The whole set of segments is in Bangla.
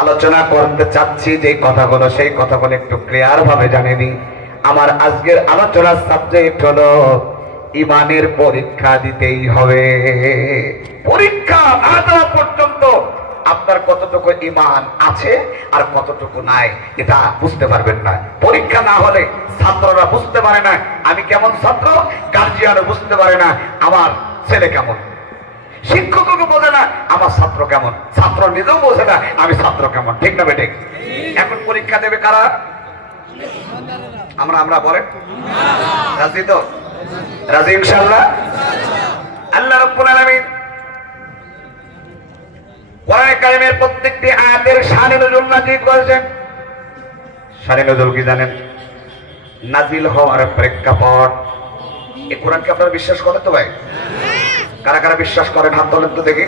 আলোচনা করতে চাচ্ছি যে কথাগুলো, সেই কথাগুলো একটু ক্লিয়ার ভাবে জানেনি। আমার আজকের আলোচনার সাবজেক্ট হলো ইমানের পরীক্ষা দিতেই হবে। পরীক্ষা না দেওয়া পর্যন্ত আপনার কতটুকু ইমান আছে আর কতটুকু নাই এটা বুঝতে পারবেন না। পরীক্ষা না হলে ছাত্ররা বুঝতে পারে না আমি কেমন ছাত্র, গার্জিয়ানও বুঝতে পারে না আমার ছেলে কেমন, শিক্ষককে বোঝে না আমার ছাত্র কেমন, ছাত্র নিজেও বোঝে না আমি ছাত্র কেমন। ঠিক না বেঠিক? এখন পরীক্ষা দেবে কারা? আমরা বলেন রাজি তো? রাজি ইনশাআল্লাহ? আল্লাহ রাব্বুল আলামিন কোরআনে কারিমের প্রত্যেকটি আয়াতের শানে নজুল নাযিল করেছেন। শানে নজুল কি জানেন? নাযিল হওয়ার প্রেক্ষাপট। এই কোরআনকে আপনারা বিশ্বাস করেন তো ভাই? কারা কারা বিশ্বাস করেন হাত তোলেন তো দেখি।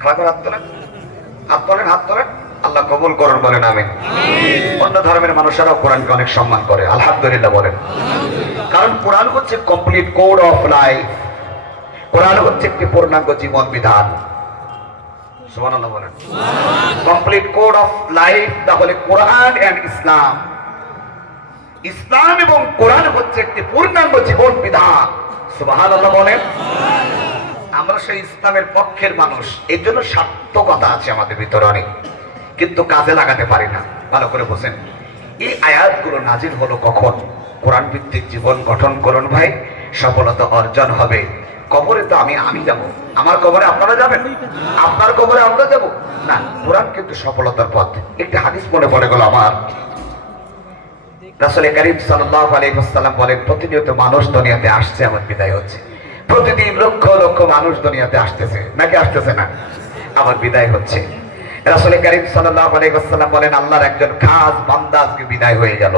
কারা কারা হাত তোলেন? হাত তোলেন, হাত তোলেন। আল্লাহ কবুল করুন বলেন আমিন। অন্য ধর্মের মানুষেরাও কোরআনকে অনেক সম্মান করে, আলহামদুলিল্লাহ বলেন। কারণ কোরআন হচ্ছে কমপ্লিট কোড অফ লাইফ। কোরআন হচ্ছে একটি পূর্ণাঙ্গ জীবন বিধান। সুবহানাল্লাহ বলেন। কমপ্লিট কোড অফ লাইফ তাহলে কোরআন এন্ড ইসলাম। ইসলাম এবং কোরআন হচ্ছে একটি পূর্ণাঙ্গ জীবন বিধান। সুবহানাল্লাহ বলেন। আমরা সেই ইসলামের পক্ষের মানুষ, এই জন্য সার্থকতা আছে আমাদের ভিতরে অনেক, কিন্তু কাজে লাগাতে পারি না। ভালো করে বোঝেন। এই আয়াতগুলো নাজিল হলো কখন? কোরআন ভিত্তিক জীবন গঠন করুন ভাই, সফলতা অর্জন হবে। কবরে তো আমি যাব, আমার কবরে আপনারা যাবেন, আপনার কবরে আমরা যাব না। কোরআন কিন্তু সফলতার পথ। একটি হাদিস মনে পড়ে গেল আমার। রাসূল কারীম সাল্লাল্লাহু আলাইহি ওয়াসাল্লাম বলেন, প্রতিনিয়ত মানুষ দুনিয়াতে আসছে, আমার বিদায় হচ্ছে। প্রতিদিন লক্ষ লক্ষ মানুষ দুনিয়াতে আসতেছে, নাকি আসতেছে না? আমার বিদায় হচ্ছে। রাসূল কারীম সাল্লাল্লাহু আলাইহি ওয়াসাল্লাম বলেন, আল্লাহর একজন খাস বান্দা আজকে বিদায় হয়ে গেল।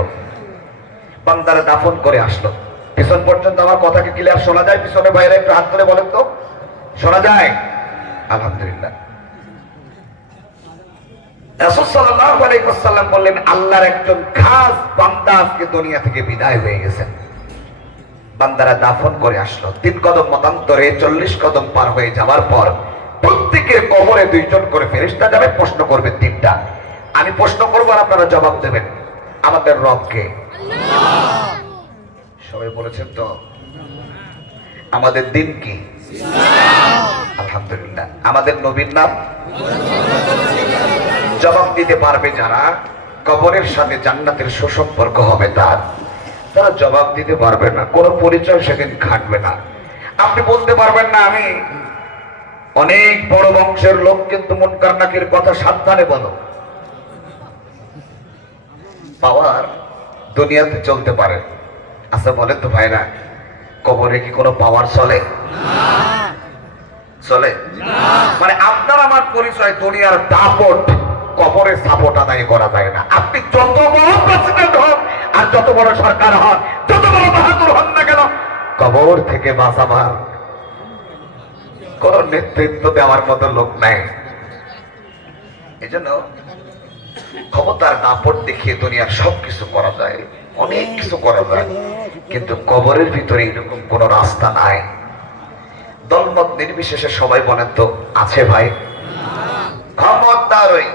বান্দারে দাফন করে আসলো। পিছন পর্যন্ত আমার কথা কি ক্লিয়ার শোনা যায়? পিছনে ভাইরা একটু হাত তুলে বলেন তো, শোনা যায়? আলহামদুলিল্লাহ। রাসূল সাল্লাল্লাহু আলাইহি ওয়াসাল্লাম বললেন, আল্লাহর একজন খাস বান্দা আজকে দুনিয়া থেকে বিদায় হয়ে গেছেন। বান্দারা দাফন করে আসলো। 3 কদম মতান্তরে 40 কদম পার হয়ে যাওয়ার পর প্রত্যেকের কবরে 2 জন করে ফেরেশতা যাবে, প্রশ্ন করবে 3টা। আমি প্রশ্ন করব আর আপনারা জবাব দেবেন। আমাদের রব কে? আল্লাহ। সবাই বলেছেন তো? আমাদের দিন কি? ইসলাম। আলহামদুলিল্লাহ। আমাদের নবীর নাম? জবাব দিতে পারবে যারা, কবরের সাথে জান্নাতের সুসম্পর্ক হবে তারা জবাব দিতে পারবে না, কোনো পরিচয় সেদিন খাটবে না। আপনি বলতে পারবেন না আমি অনেক বড় বংশের লোক, কিন্তু মুনকার নাকির কথা সাবধানে বলো। পাওয়ার দুনিয়াতে চলতে পারে। আচ্ছা বলেন তো ভাইরা, কবরে কি কোনো পাওয়ার চলে? চলে না। মানে আপনার আমার পরিচয় দুনিয়ার দাপট, কবরে সাপোর্ট আদায় করা যায় না। আপনি যত বড় প্রেসিডেন্ট হন আর যত বড় সরকার হন, যত বড় বাহাদুর হন না কেন, কবর থেকে বাঁচাবার কোন নেতৃত্ব দেওয়ার মতো লোক নাই। এজন্য ক্ষমতার দাপট দেখিয়ে দুনিয়ার সবকিছু করা যায়, অনেক কিছু করা যায়, কিন্তু কবরের ভিতরে এরকম কোন রাস্তা নাই। দলমত নির্বিশেষে সবাই বলেন তো আছে ভাই? ক্ষমতার ওই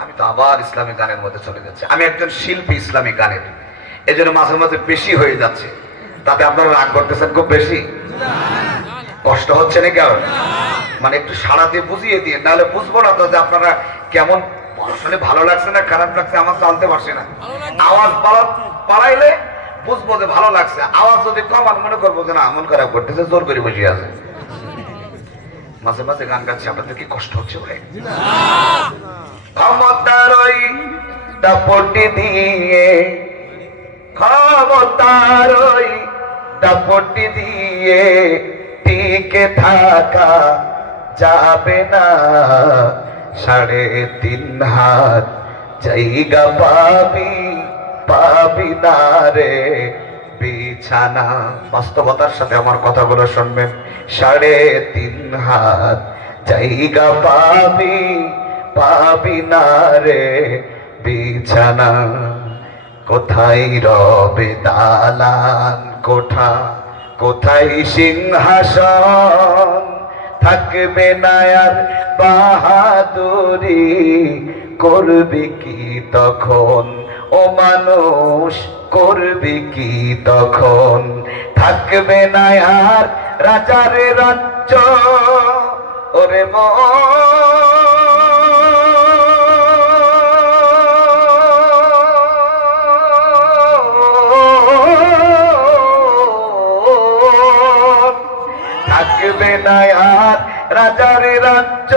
আমি তো আবার ইসলামী গানের মধ্যে চলে যাচ্ছে। আমি একজন শিল্পী ইসলামী গানের, এজন্য মাঝে মাঝে বেশি হয়ে যাচ্ছে। তাতে আপনারা রাগ করতেছেন খুব বেশি? কষ্ট হচ্ছে নাকি? আর মানে একটু সাড়া দিয়ে বুঝিয়ে দিয়ে, নাহলে বুঝবো না তো যে আপনারা কেমন আসলে ভালো লাগছে না খারাপ লাগছে আমার জানতে পারছি না। আওয়াজ বাড়াইলে বুঝবো যে ভালো লাগছে, আওয়াজ যদি কম আর মনে করবো যে না মন খারাপ করতেছে, জোর করে বসে আছে। মাঝে মাঝে গান গাচ্ছে, আপনাদের কি কষ্ট হচ্ছে ভাই? ক্ষমতার ওই দাপটি দিয়ে, ক্ষমতার ওই দাপটি দিয়ে টিকে থাকা যাবে না। 3.5 হাত জায়গা পাবি না রে বিছানা। বাস্তবতার সাথে আমার কথাগুলো শুনবেন। 3.5 হাত জায়গা পাবি না রে বিছানা। কোথায় রবে দালান কোঠা, কোথায় সিংহাসন, থাকবে না আর বাহাদুরি, করবে কি তখন ও মানুষ, করবে কি তখন? থাকবে না আর রাজার রাজ্য, ওরে থাকবে না আর রাজার রাজ্য,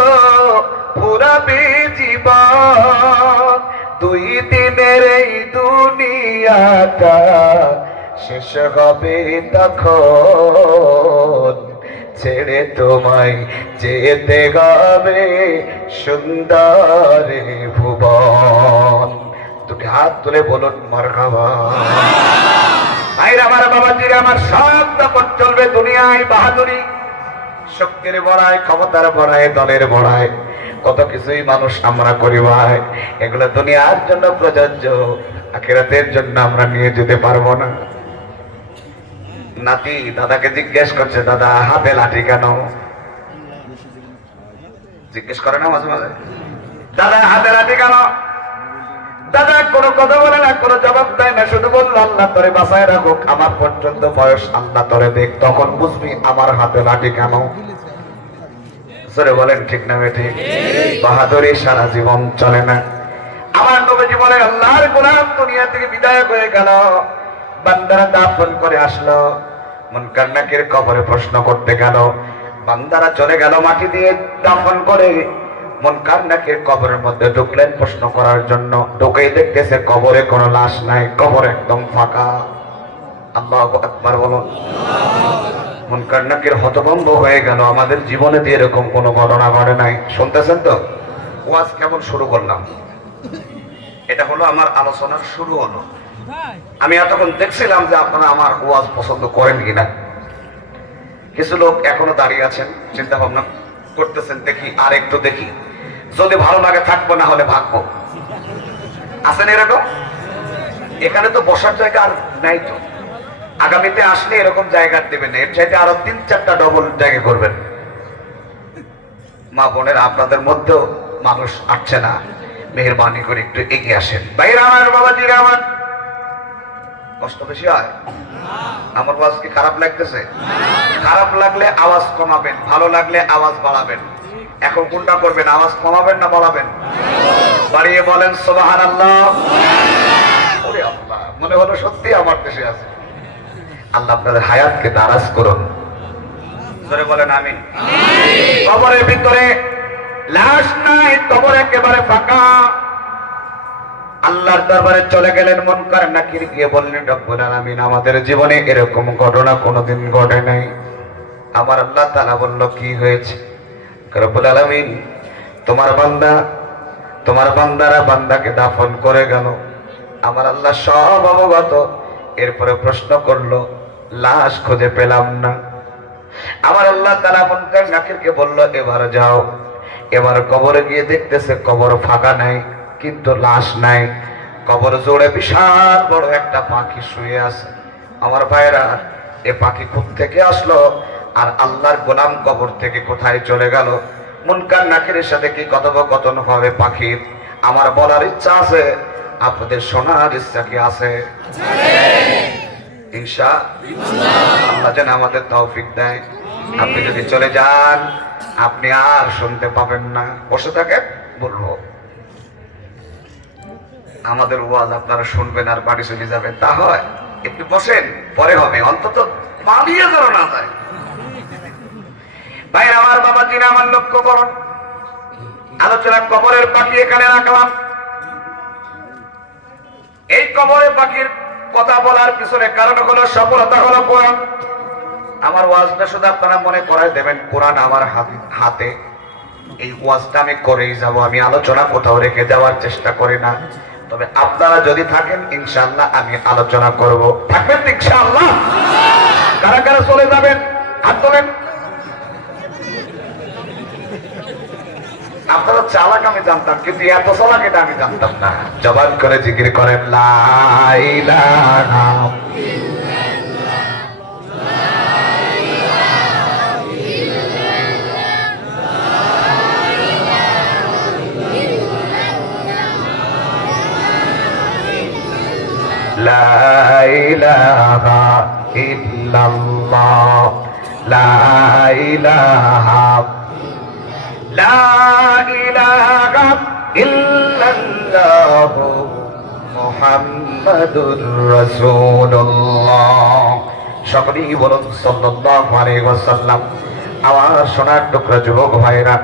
পুরাবে জীবন। দুই দিনের এই দুনিয়াটা শেষ হবে তখন, ছেড়ে তোমায় যেতে হবে সুন্দর ভুবন। দুটি হাত তুলে বলুন মারহাবা। ভাইরা আমার, বাবাজিরা আমার, সব তখন চলবে দুনিয়ায় বাহাদুরি, শক্তির বড়ায়, ক্ষমতার বড়ায়, দলের বড়ায়, কত কিছুই মানুষ আমরা করি ভাই। এগুলো দুনিয়ার জন্য প্রযোজ্য, আখিরাতের জন্য আমরা নিয়ে যেতে পারবো না। নাতি দাদাকে জিজ্ঞেস করছে, দাদা হাতে লাঠি কেন? জিজ্ঞেস করে না মাঝে মাঝে, দাদা হাতে লাঠি কেন? দাদা কোনো কথা বলে না, কোনো জবাব দেয় না, শুধু বলল আল্লাহ তোরে বাঁচায় রাখুক, আমার পর্যন্ত বয়স আল্লাহ তোরে দেখ, তখন বুঝবি আমার হাতে লাঠি কেন। বলেন ঠিক না বেঠি? বাহাদুরি সারা জীবন চলে না। আমার নবীজি বলেন, আল্লাহর গোলাম দুনিয়া থেকে বিদায় হয়ে গেল, বান্দারা দাফন করে আসলো, মুনকার নাকির কবরে প্রশ্ন করতে গেল, বান্দারা চলে গেল মাটি দিয়ে দাফন করে, মুনকার নাকির কবরের মধ্যে ঢুকলেন প্রশ্ন করার জন্য। ঢুকেই দেখতেছে কবরে কোনো লাশ নাই, কবর একদম ফাঁকা। আল্লাহু আকবার বলুন। মুনকার নাকির হতভম্ব হয়ে গেল, আমাদের জীবনে দিয়ে এরকম কোনো ঘটনা ঘটে নাই। শুনতেছেন তো? ওয়াজ কেমন শুরু করলাম, এটা হলো আমার আলোচনার শুরু হলো। আমি এতক্ষণ দেখছিলাম যে আপনারা আমার ওয়াজ পছন্দ করেন কিনা। কিছু লোক এখনো দাঁড়িয়ে আছেন, চিন্তা ভাবনা করতেছেন, দেখি আর একটু দেখি, যদি ভালো লাগে থাকবো, না হলে ভাগবো। আছেন এরকম? এখানে তো বসার জায়গা আর নাই তো, আগামীতে আসলে এরকম জায়গা দেবেন, এর চাইতে আরো 3-4টা ডবল জায়গা করবেন। মা বোনের আপনাদের মধ্যেও মানুষ আসছে না, মেহেরবানি করে একটু এগিয়ে আসেন। ভাইরা আমার, বাবাজিরা আমার, কষ্ট বেশি হয়? আমার আওয়াজ কি খারাপ লাগতেছে? খারাপ লাগলে আওয়াজ কমাবেন, ভালো লাগলে আওয়াজ বাড়াবেন। এখন কোনটা করবেন, আওয়াজ কমাবেন না বাড়াবেন? বাড়িয়ে বলেন সুবহানাল্লাহ। ওরে আল্লাহ, মনে হলো সত্যি আমার দেশে আছে। আল্লাহ আপনাদের হায়াতকে দারাজ করুন, জোরে বলেন আমিন। কবরের ভিতরে লাশ নাই, কবর একেবারে ফাঁকা। আল্লাহর দরবারে চলে গেলেন মুনকার নাকির, গিয়ে বললেন রব্বুল আলামিন, আমাদের জীবনে এরকম ঘটনা কোনোদিন ঘটে নাই। আমার আল্লাহ তাআলা বলল, কি হয়েছে? রব্বুল আলামিন, তোমার বান্দা, তোমার বান্দারা বান্দাকে দাফন করে গেল, আমার আল্লাহ সব অবগত। এরপরে প্রশ্ন করলো, লাশ খুঁজে পেলাম না। আমার আল্লাহ তাআলা মুনকার নাকিরকে বলল, এবার যাও। এবার কবরে গিয়ে দেখতেছে কবর ফাঁকা নাই, কিন্তু লাশ নাই। কবর জোড়ে বিশাল বড় একটা পাখি শুয়ে আছে। আমার ভাইরা, এ পাখি কোথ থেকে আসলো, আর আল্লাহর গোলাম কবর থেকে কোথায় চলে গেল? মুনকার নাকিরের সাথে কি কথোপকথন হবে পাখির? আমার বলার ইচ্ছা আছে, আপনাদের শোনার ইচ্ছা কি আছে? ইনশাআল্লাহ যেন আমাদের তৌফিক দেয়। আপনি যদি চলে যান, আপনি আর শুনতে পাবেন না। বসে থাকেন, বলবো আমাদের ওয়াজ আপনারা শুনবেন আর বাড়ি চলে যাবেন, তা হয়? একটু বসেন, পরে হবে, অন্তত পালিয়ে যেন না যায়। ভাই আমার, বাবাজিরা আমার, লক্ষ্য করুন, আলোচনা কবরের পাখি এখানে রাখলাম। এই কবরের পাখির কথা বলার পিছনে কারণ হলো, সফলতা হলো কোরআন। আমার ওয়াজটা শুধু আপনারা মনে করাই দেবেন, কোরআন আমার হাতে। এই ওয়াজটা আমি করেই যাব, আমি আলোচনা কোথাও রেখে যাওয়ার চেষ্টা করি না। তবে আপনারা যদি থাকেন, ইনশাআল্লাহ আমি আলোচনা করব। থাকবেন ইনশাআল্লাহ? কারা কারা চলে যাবেন হাত তোলেন। আপনারা চালাক আমি জানতাম, কিন্তু এত চালাক এটা আমি জানতাম না। জবান করে জিকির করেন, লা ইলাহা ইল্লাল্লাহ, লা ইলাহা ইল্লাল্লাহ লা ইলাহা লা ইলাহা ইল্লাল্লাহ মুহাম্মাদুর রাসূলুল্লাহ। সকলেই বলুন সাল্লাল্লাহু আলাইহি ওয়াসাল্লাম। আমার সোনার টুকরা যুবক ভাইরা,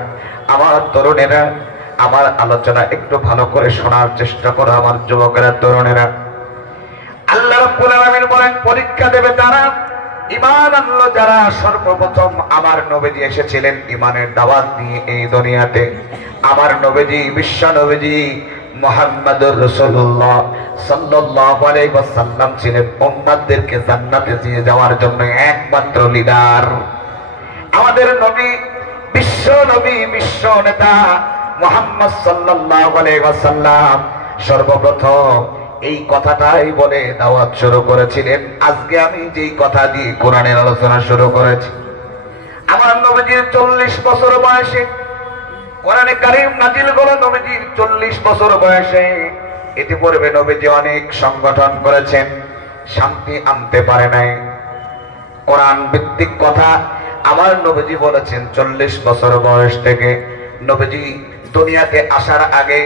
আমার তরুণেরা, আমার আলোচনা একটু ভালো করে শোনার চেষ্টা করো আমার যুবকেরা, তরুণেরা। আল্লাহ রাব্বুল আলামিন বলেন, পরীক্ষা দেবে তারা ঈমান আনলো যারা সর্বপ্রথম আমার নবীজি এসেছিলেন ঈমানের দাওয়াত নিয়ে এই দুনিয়াতে। আমার নবীজি, বিশ্ব নবীজি মুহাম্মদুর রাসূলুল্লাহ সাল্লাল্লাহু আলাইহি ওয়াসাল্লাম ছিলেন উম্মতদেরকে জান্নাতে নিয়ে যাওয়ার জন্য একমাত্র লিডার। আমাদের নবী, বিশ্ব নেতা মুহাম্মদ সাল্লাল্লাহু আলাইহি ওয়াসাল্লাম সর্বপ্রথম এই কথাটাই বলে দাওয়াত শুরু করেছিলেন। আজকে আমি যেই কথা দিয়ে কোরআনের আলোচনা শুরু করেছি, আমার নবীজির 40 বছর বয়সে কোরআনে কারীম নাজিল হলো। নবীজির 40 বছর বয়সে ইতিপূর্বে নবীজি অনেক সংগঠন করেছেন, শান্তি আনতে পারে নাই। কোরআন ভিত্তিক কথা আমার নবীজি বলেছেন। 40 বছর বয়স থেকে নবীজি দুনিয়াতে আসার আগে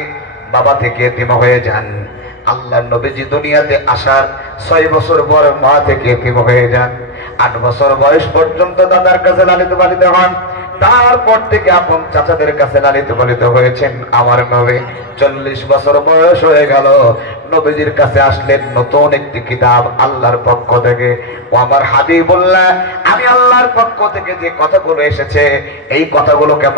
বাবা থেকে এতিম হয়ে যান। আল্লাহ নবীজি দুনিয়াতে আসার 6 বছর পর মা থেকে এতিম হয়ে যান। 8 বছর বয়স পর্যন্ত দাদার কাছে লালিত পালিত হন। তারপর থেকে আপন চাচাদের কাছে লালিত পালিত হয়েছেন। আমার নবী 40 বছর বয়স হয়ে গেল, নবীজির কাছে আসলেন নতুন একটি কিতাব আল্লাহর পক্ষ থেকে। ও আমার হাবিবুল্লাহ, আমি আল্লাহর পক্ষ থেকে যে কথাগুলো এসেছে এই কথাগুলোকে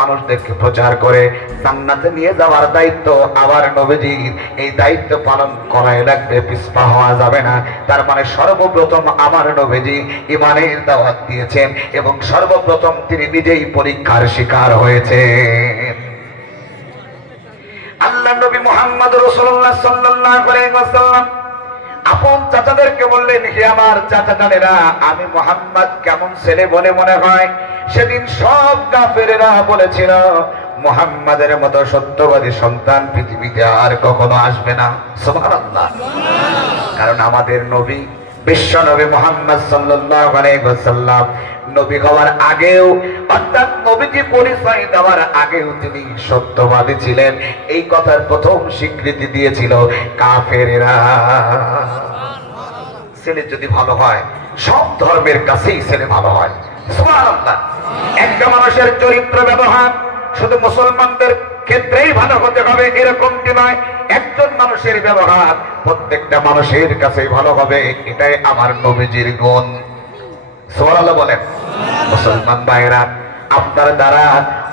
মানুষদেরকে প্রচার করে জান্নাতে নিয়ে যাওয়ার দায়িত্ব আমার নবীজির। এই দায়িত্ব পালন করাই লাগবে, পিছপা হওয়া যাবে না। তার মানে সর্বপ্রথম আমার নবীজি ঈমানের দাওয়াত দিয়েছেন এবং সর্বপ্রথম তিনি নিজেই পরীক্ষার শিকার হয়েছেন। আল্লাহ নবী মুহাম্মদ রাসূলুল্লাহ সাল্লাল্লাহু আলাইহি ওয়াসাল্লাম আপন চাচাদেরকে বললেন, হে আমার চাচা জানেরা, আমি মুহাম্মদ কেমন ছেলে বলে মনে হয়? সেদিন সব কাফেরেরা বলেছিল মুহাম্মাদের মতো সত্যবাদী সন্তান পৃথিবীতে আর কখনো আসবে না। সুবহানাল্লাহ। কারণ আমাদের নবী, বিশ্ব নবী মুহাম্মদ সাল্লাল্লাহু আলাইহি ওয়াসাল্লাম নবী হওয়ার আগেও, অর্থাৎ নবীকে পরিচয় দেওয়ার আগেও তিনি সত্যবাদী ছিলেন। এই কথার প্রথম স্বীকৃতি দিয়েছিল কাফেরেরা। ছেলে যদি ভালো হয়, সব ধর্মের কাছেই ছেলে ভালো হয়। সুবহানাল্লাহ। একটা মানুষের চরিত্র ব্যবহার শুধু মুসলমানদের ক্ষেত্রেই ভালো হতে হবে এরকমটি নয়। একজন মানুষের ব্যবহার প্রত্যেকটা মানুষের কাছেই ভালো হবে, এটাই আমার নবীজির গুণ। সুবহানাল্লাহ বলেন। মুসলমান ভাইরা, আপনার দ্বারা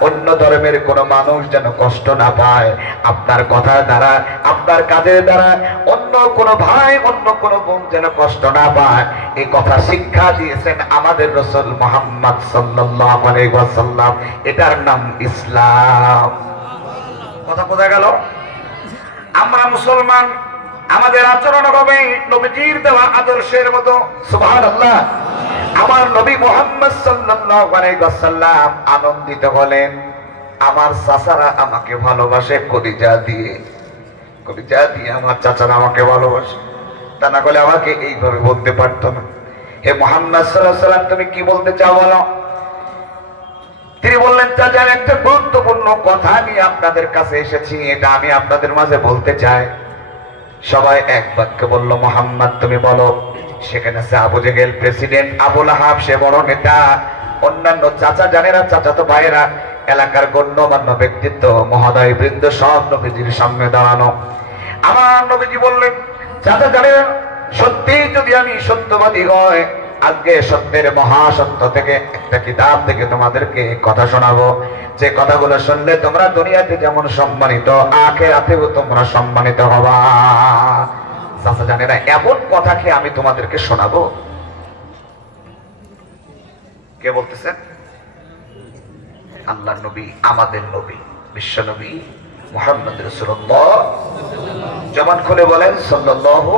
অন্য ধর্মের কোন মানুষ যেন কষ্ট না পায়, আপনার কথার দ্বারা, আপনার কাজের দ্বারা অন্য কোন ভাই, অন্য কোন বোন যেন কষ্ট না পায়, এই কথা শিক্ষা দিয়েছেন আমাদের রাসূল মুহাম্মদ সাল্লাল্লাহু আলাইহি ওয়াসাল্লাম। এটার নাম ইসলাম। কথা বোঝা গেল? আমরা মুসলমান, আমাদের আচরণ হবে নবীজির দেওয়া আদর্শের মতো। সুবহানাল্লাহ। আমার নবী মুহাম্মদ সাল্লাল্লাহু আলাইহি ওয়াসাল্লাম আনন্দিত হলেন, আমার চাচারা আমাকে ভালোবাসে কলিজা দিয়ে, কলিজা দিয়ে আমার চাচারা আমাকে ভালোবাসে। তা না হলে আমাকে এইভাবে বলতে পারতো না। হে মুহাম্মদ সাল্লাল্লাহু আলাইহি ওয়াসাল্লাম, তুমি কি বলতে চাও বলো? তিনি বললেন, চাচা একটা গুরুত্বপূর্ণ কথা নিয়ে আপনাদের কাছে এসেছি, এটা আমি আপনাদের মাঝে বলতে চাই। সবাই এক বাক্যে বলল, মুহাম্মদ তুমি বলো। সেখানে আছে আবু জেহেল, প্রেসিডেন্ট আবু লাহাব, সে বড় নেতা, অন্যান্য চাচা জানেরা, চাচাতো ভাইয়েরা, এলাকার গণ্যমান্য ব্যক্তিত্ব, মহোদয় বৃন্দ সব নবীজির সামনে দাঁড়ানো। আমার নবীজি বললেন, চাচা জানেরা, সত্যি যদি আমি সত্যবাদী হয়, আজকে সত্যের মহাসত্য থেকে একটা কিতাব থেকে তোমাদেরকে কথা শোনাবো, যে কথাগুলো শুনলে তোমরা দুনিয়াতে যেমন সম্মানিত, আখিরাতেও তোমরা সম্মানিত হবা। চাচা জানেরা, এমন কথা কি আমি তোমাদেরকে শোনাবো? কে বলতেছেন? আল্লাহর নবী, আমাদের নবী, বিশ্ব নবী মুহাম্মদ রাসূলুল্লাহ। জবান খুলে বলেন সাল্লাল্লাহু।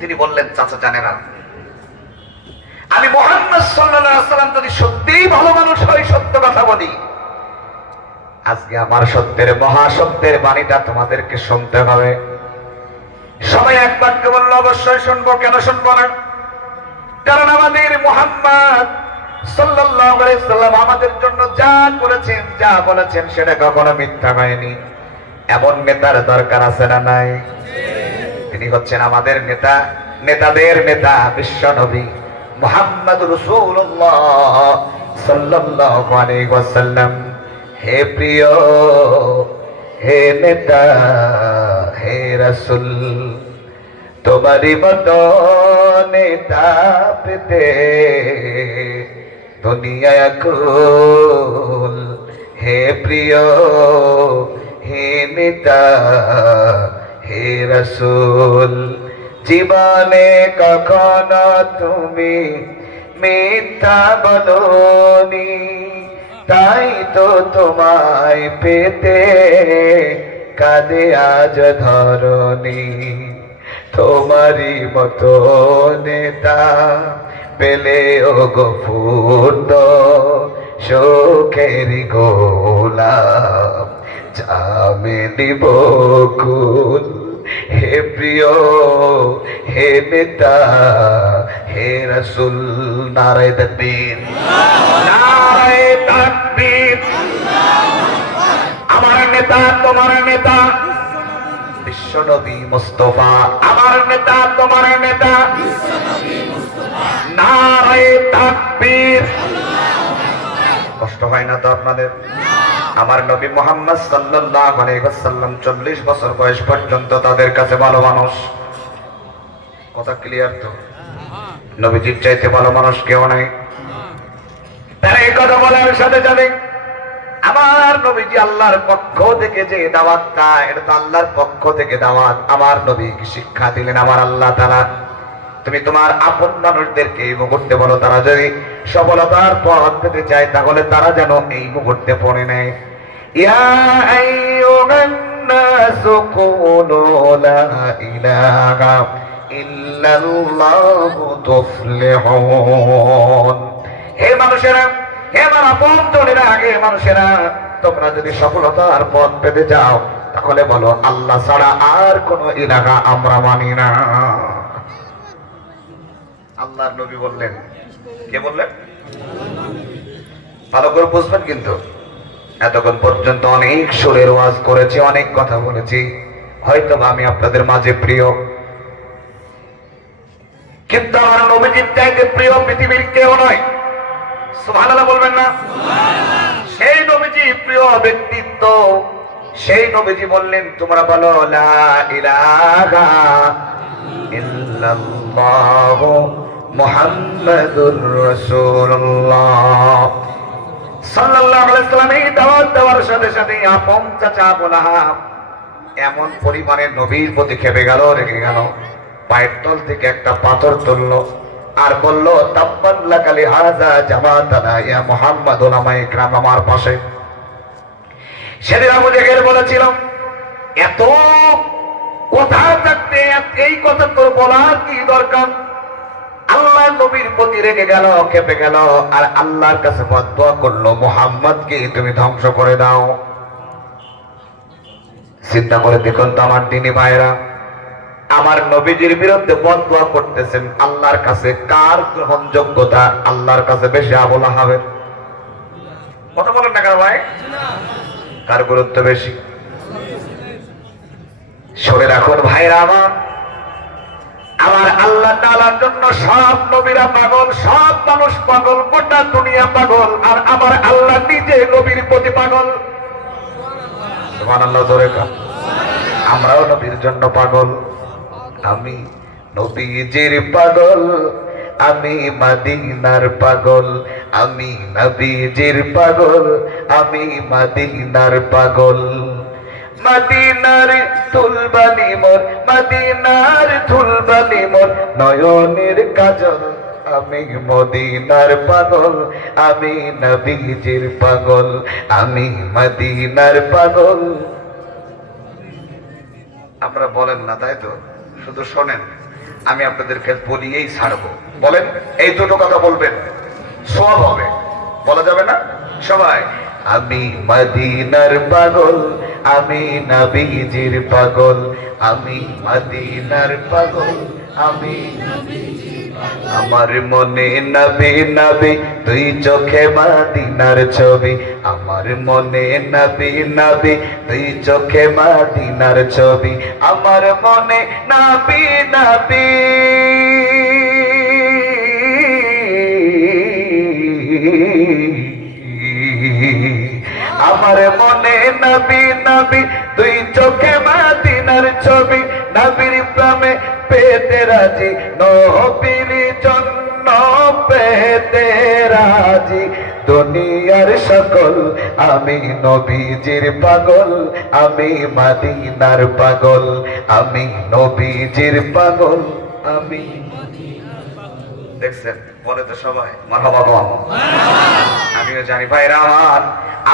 তিনি বললেন, চাচা জানেরা, আমি মুহাম্মদ সাল্লাল্লাহু আলাইহি ওয়াসাল্লাম যদি সত্যিই ভালো মানুষ হই, সত্য কথা বলি, আজকে আমার সত্যের মহাসত্যের বাণীটা তোমাদেরকে শুনতে হবে। সবাই এক বাক্যে বললো অবশ্যই শুনবো। কেন শুনবো না? কারণ আমাদের মুহাম্মদ সাল্লাল্লাহু আলাইহি সাল্লাম আমাদের জন্য যা করেছেন, যা বলেছেন সেটা কখনো মিথ্যা হয়নি। এমন নেতার দরকার আছে না নাই? তিনি হচ্ছেন আমাদের নেতা, নেতাদের নেতা, বিশ্ব নবী মুহাম্মদ রাসূলুল্লাহ সাল্লাল্লাহু আলাইহি ওয়াসাল্লাম। হে প্রিয়, হে নেতা, হে রাসূল, তোমারই মতো নেতা পেতে দুনিয়ায় আকুল। হে প্রিয়, হে নেতা, হে রাসূল, জীবনে কখনো তুমি মিথ্যা বলোনি, তাই তো তোমায় পেতে কাঁদে আজ ধরণী। তোমারই মতো নেতা পেলে ও গফুর শোকেরি গোলাপ জামে দিব কুল। হে প্রিয়, হে নেতা, হে রাসূল। নারায়ে তাকবীর, নারায়ে তাকবীর। আমার নেতা, তোমার নেতা বিশ্বনবী মুস্তাফা। আমার নেতা, তোমার নেতা নারায়ে তাকবীর। কষ্ট হয় না তো আপনাদের? আমার নবী মুহাম্মদ সাল্লাল্লাহু আলাইহি ওয়াসাল্লাম 40 বছর বয়স পর্যন্ত তাদের কাছে ভালো মানুষ। কথা ক্লিয়ার তো? নবীজির চাইতে ভালো মানুষ কেউ নাই। তার এই কথা বলার সাথে সাথে আমার নবীজি আল্লাহর পক্ষ থেকে যে দাওয়াতটা, এটা তো আল্লাহর পক্ষ থেকে দাওয়াত। আমার নবী শিক্ষা দিলেন আমার আল্লাহ তাআলা, তুমি তোমার আপন মানুষদেরকে এই মুহূর্তে বলো, তারা যদি সফলতার পথ পেতে চায় তাহলে তারা যেন এই মুহূর্তে পড়ে নেয়, ইয়া আইয়ুহান নাসু কুলু লা ইলাহা ইল্লাল্লাহু তুফলিহুন। হে মানুষেরা, হে আমার আপন জনেরা, আগে মানুষেরা, তোমরা যদি সফলতার পথ পেতে যাও তাহলে বলো আল্লাহ ছাড়া আর কোন ইলাহা আমরা মানি না। আল্লাহর নবী বললেন। কে বললেন? ভালো করে বুঝবেন কিন্তু। এতক্ষণ পর্যন্ত অনেক সুরের ওয়াজ করেছি, অনেক কথা বলেছি, হয়তো আমি আপনাদের মাঝে প্রিয়, কিন্তু আমার নবীজির চাইতে প্রিয় পৃথিবীর কেউ নয়। সুবহানাল্লাহ বলবেন না? সেই নবীজি প্রিয় ব্যক্তিত্ব, সেই নবীজি বললেন তোমরা বলো লা ইলাহা ইল্লাল্লাহু মুহাম্মাদুর রাসূলুল্লাহ সাল্লাল্লাহু আলাইহি ওয়াসাল্লাম। এই দাওয়াত দেওয়ার সাথে সাথে আপন চাচা আবু লাহাব এমন পরিমাণে নবীর প্রতি খেপে গেল, রেগে গেল, পায়ের তল থেকে একটা পাথর তুললো আর বলল তাব্বান লাকা লিহাযা জামাতানা ইয়া মুহাম্মাদ। ওলামায়ে কিরাম আমার পাশে। সেদিন আবু জেহেল বলেছিল এত কথা থাকতে এই কথা তোর বলার কি দরকার? আল্লাহ নবীর প্রতি রেগে গেল, খেপে গেল আর আল্লাহর কাছে বদদুয়া করলো মুহাম্মদকে তুমি ধ্বংস করে দাও। চিন্তা করে দেখুন তো আমার দিনী ভাইরা, আমার নবীজির বিরুদ্ধে বদদুয়া করতেছেন, আল্লাহর কাছে কার গ্রহণযোগ্যতা আল্লাহর কাছে বেশি? আবু লাহাবের। কথা বলেন না কেন ভাই? কার গুরুত্ব বেশি? শুনে রাখুন ভাইরা আমার, আমার আল্লাহ তাআলার জন্য সব নবীরা পাগল, সব মানুষ পাগল, গোটা দুনিয়া পাগল, আর আমার আল্লাহ নিজে নবীর প্রতি পাগল। সুবহানাল্লাহ জোরে কান। আমরাও নবীর জন্য পাগল। আমি নবীজির পাগল, আমি মদিনার পাগল, আমি নবীজির পাগল, আমি মদিনার পাগল। মদিনার তুলবানি মোর, মদিনার তুলবানি মোর নয়নের কাজল। আমি মদিনার পাগল, আমি নবীজির পাগল, আমি মদিনার পাগল। আপনারা বলেন না তাই তো? শুধু শোনেন, আমি আপনাদেরকে বলিয়েই ছাড়বো। বলেন, এই দুটো কথা বলবেন, সব হবে। বলা যাবে না? সবাই আমি মদিনার পাগল, আমি নবীজির পাগল, আমি মদিনার পাগল, আমি আমার মনে নবী নবী, তুই চোখে মদিনার ছবি। আমার মনে নবী নবী, তুই চোখে মদিনার ছবি। আমার মনে নবী নবী, আমার মনে নবী নবী, তুই চোখে মদিনার ছবি। নবীর প্রেমে পেতে রাজি, নবীর জন্য পেতে রাজি দুনিয়ার সকল। আমি নবীজির পাগল, আমি মদিনার পাগল, আমি নবীজির পাগল, আমি। দেখছেন বলে তো সবাই মারহাবা বল। আমিও জানি ভাইরা আমার,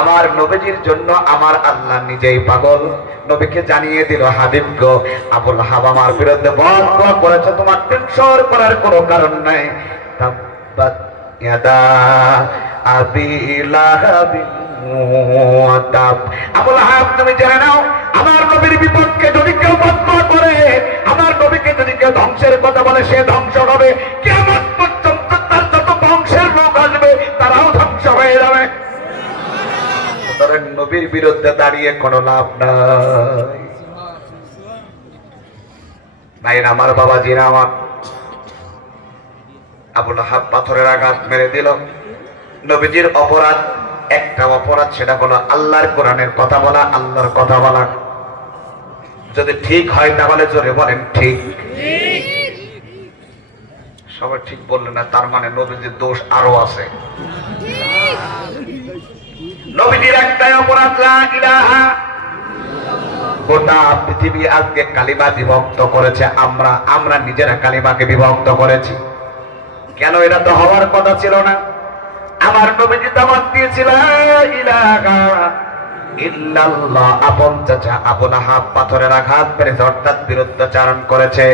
আমার নবীজির জন্য আমার আল্লাহ নিজেই পাগল। নবীকে জানিয়ে দিল হাবিব গো, আবুল হাব আমার বিরুদ্ধে বদদোয়া করেছে, তোমার টেনশন করার কোনো কারণ নাই। তাব্বাত ইয়াদা আবি লাহাবিন ওয়া তাব। আবুল হাব তুমি জেনে নাও, আমার নবীর বিপক্ষে যদি কেউ বদদোয়া করে, আমার নবীকে যদি কেউ ধ্বংসের কথা বলে, সে ধ্বংস হবে। কিয়ামত পর্যন্ত তার যত বংশের লোক আসবে তারাও ধ্বংস হয়ে যাবে। সুতরাং নবীর বিরুদ্ধে দাঁড়িয়ে কোনো লাভ নাই। ভাইরা আমার, বাবাজিরা আমার, আবুল হাব পাথরের আঘাত মেরে দিল। নবীজির অপরাধ একটা অপরাধ, সেটা হলো আল্লাহর কোরআনের কথা বলা, আল্লাহর কথা বলা। যদি ঠিক হয় তাহলে জোরে বলেন ঠিক। সবাই ঠিক বললেন না, তার মানে নবীজির দোষ আরো আছে। নবীজির একটাই অপরাধ, লা ইলাহা। গোটা পৃথিবী আজকে কালিমা বিভক্ত করেছে, আমরা নিজেরা কালিমাকে বিভক্ত করেছি। কেন? এটা তো হওয়ার কথা ছিল না। আমার নবীজি দাওয়াত দিয়েছিল লা ইলাহা ইল্লাল্লাহ। আপন চাচা আবুল আহাব পাথরের আঘাত পেয়েছে, অর্থাৎ বিরুদ্ধাচরণ করেছে।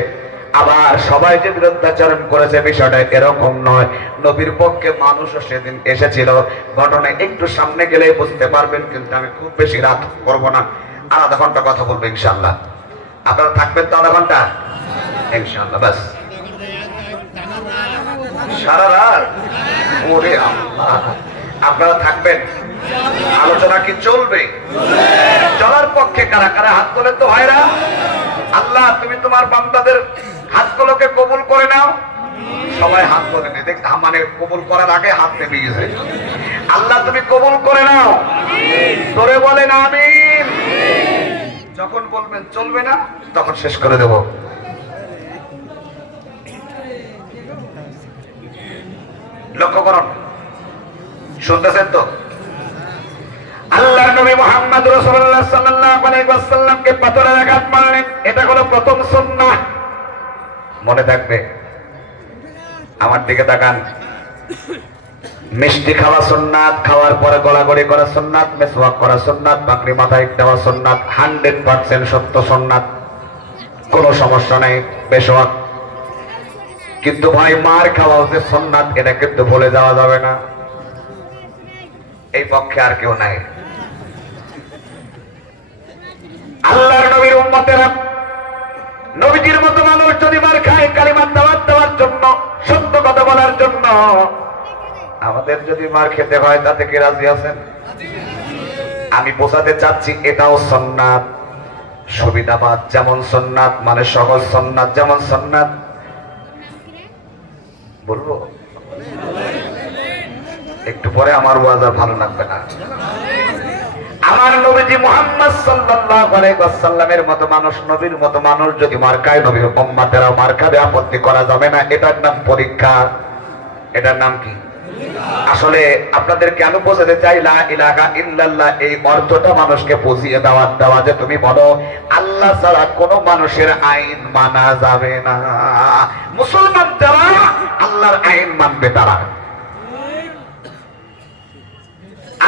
আবার সবাই যে বিরুদ্ধাচরণ করেছে বিষয়টা এরকম নয়। নবীর পক্ষে মানুষও সেদিন এসেছিল। ঘটনা একটু সামনে গেলেই বুঝতে পারবেন, কিন্তু আমি খুব বেশি রাত করব না, আর আধা ঘন্টা কথা বলবো ইনশাআল্লাহ। আপনারা থাকবেন তো আধা ঘন্টা ইনশাআল্লাহ? বাস সারা রাত? ওরে আল্লাহ, আপনারা থাকবেন? আলোচনা কি চলবে? চলার পক্ষে কারা কারা হাত তোলেন তো ভাইরা? আল্লাহ তুমি তোমার বান্দাদের হাতগুলোকে কবুল করে নাও। সবাই হাত তোলেন, দেখ মানে কবুল করার আগে হাত নেমে গেছে। আল্লাহ তুমি কবুল করে নাও, তোরে বলেন আমিন। যখন বলবেন চলবে না তখন শেষ করে দেব। লক্ষ্য করুন, শুনতেছেন তো? আল্লাহর নবী মুহাম্মদ রাসূলুল্লাহ সাল্লাল্লাহু আলাইহি ওয়াসাল্লামকে পাথরের আঘাত মারলেন, এটা হলো প্রথম সুন্নাহ। মনে থাকবে, আমার দিকে তাকান। মিষ্টি খাওয়া সুন্নাত, খাওয়ার পরে গলাগলি করা সুন্নাত, মেসওয়াক করা সুন্নাত, পাগড়ি মাথায় দেওয়া সুন্নাত, 100% সত্য সুন্নাত, কোনো সমস্যা নেই, বেশওয়াক। কিন্তু ভাই মার খাওয়া হচ্ছে সুন্নাত, এটা কিন্তু ভুলে যাওয়া যাবে না। এই পক্ষে আর কেউ নাই। আল্লাহর নবীর উম্মতেরা, নবীজির মতো মানুষ যদি মার খায় কালিমার দাওয়াত দেওয়ার জন্য, সত্য কথা বলার জন্য, আমাদের যদি মার খেতে হয় তাতে কি রাজি আছেন? আমি বোঝাতে চাচ্ছি এটাও সুন্নাত। সুবিধাবাদ যেমন সুন্নাত, মানে সহজ সুন্নাত যেমন সুন্নাত। বলবো একটু পরে, আমার ওয়াজ আর ভালো লাগবে না। আমার নবীজি মুহাম্মদ সাল্লাল্লাহু আলাইহি ওয়াসাল্লামের মতো মানুষ, নবীর মতো মানুষ যদি মার খায়, নবীর উম্মতেরা মার খাবে, আপত্তি করা যাবে না। এটার নাম পরীক্ষা। এটার নাম কি? আসলে আপনাদেরকে আমি বোঝাতে চাই, লা ইলাহা ইল্লাল্লাহ এই অর্থটা মানুষকে বুঝিয়ে দেওয়া যে তুমি বলো আল্লাহ ছাড়া কোনো মানুষের আইন মানা যাবে না। মুসলমান যারা আল্লাহর আইন মানবে তারা।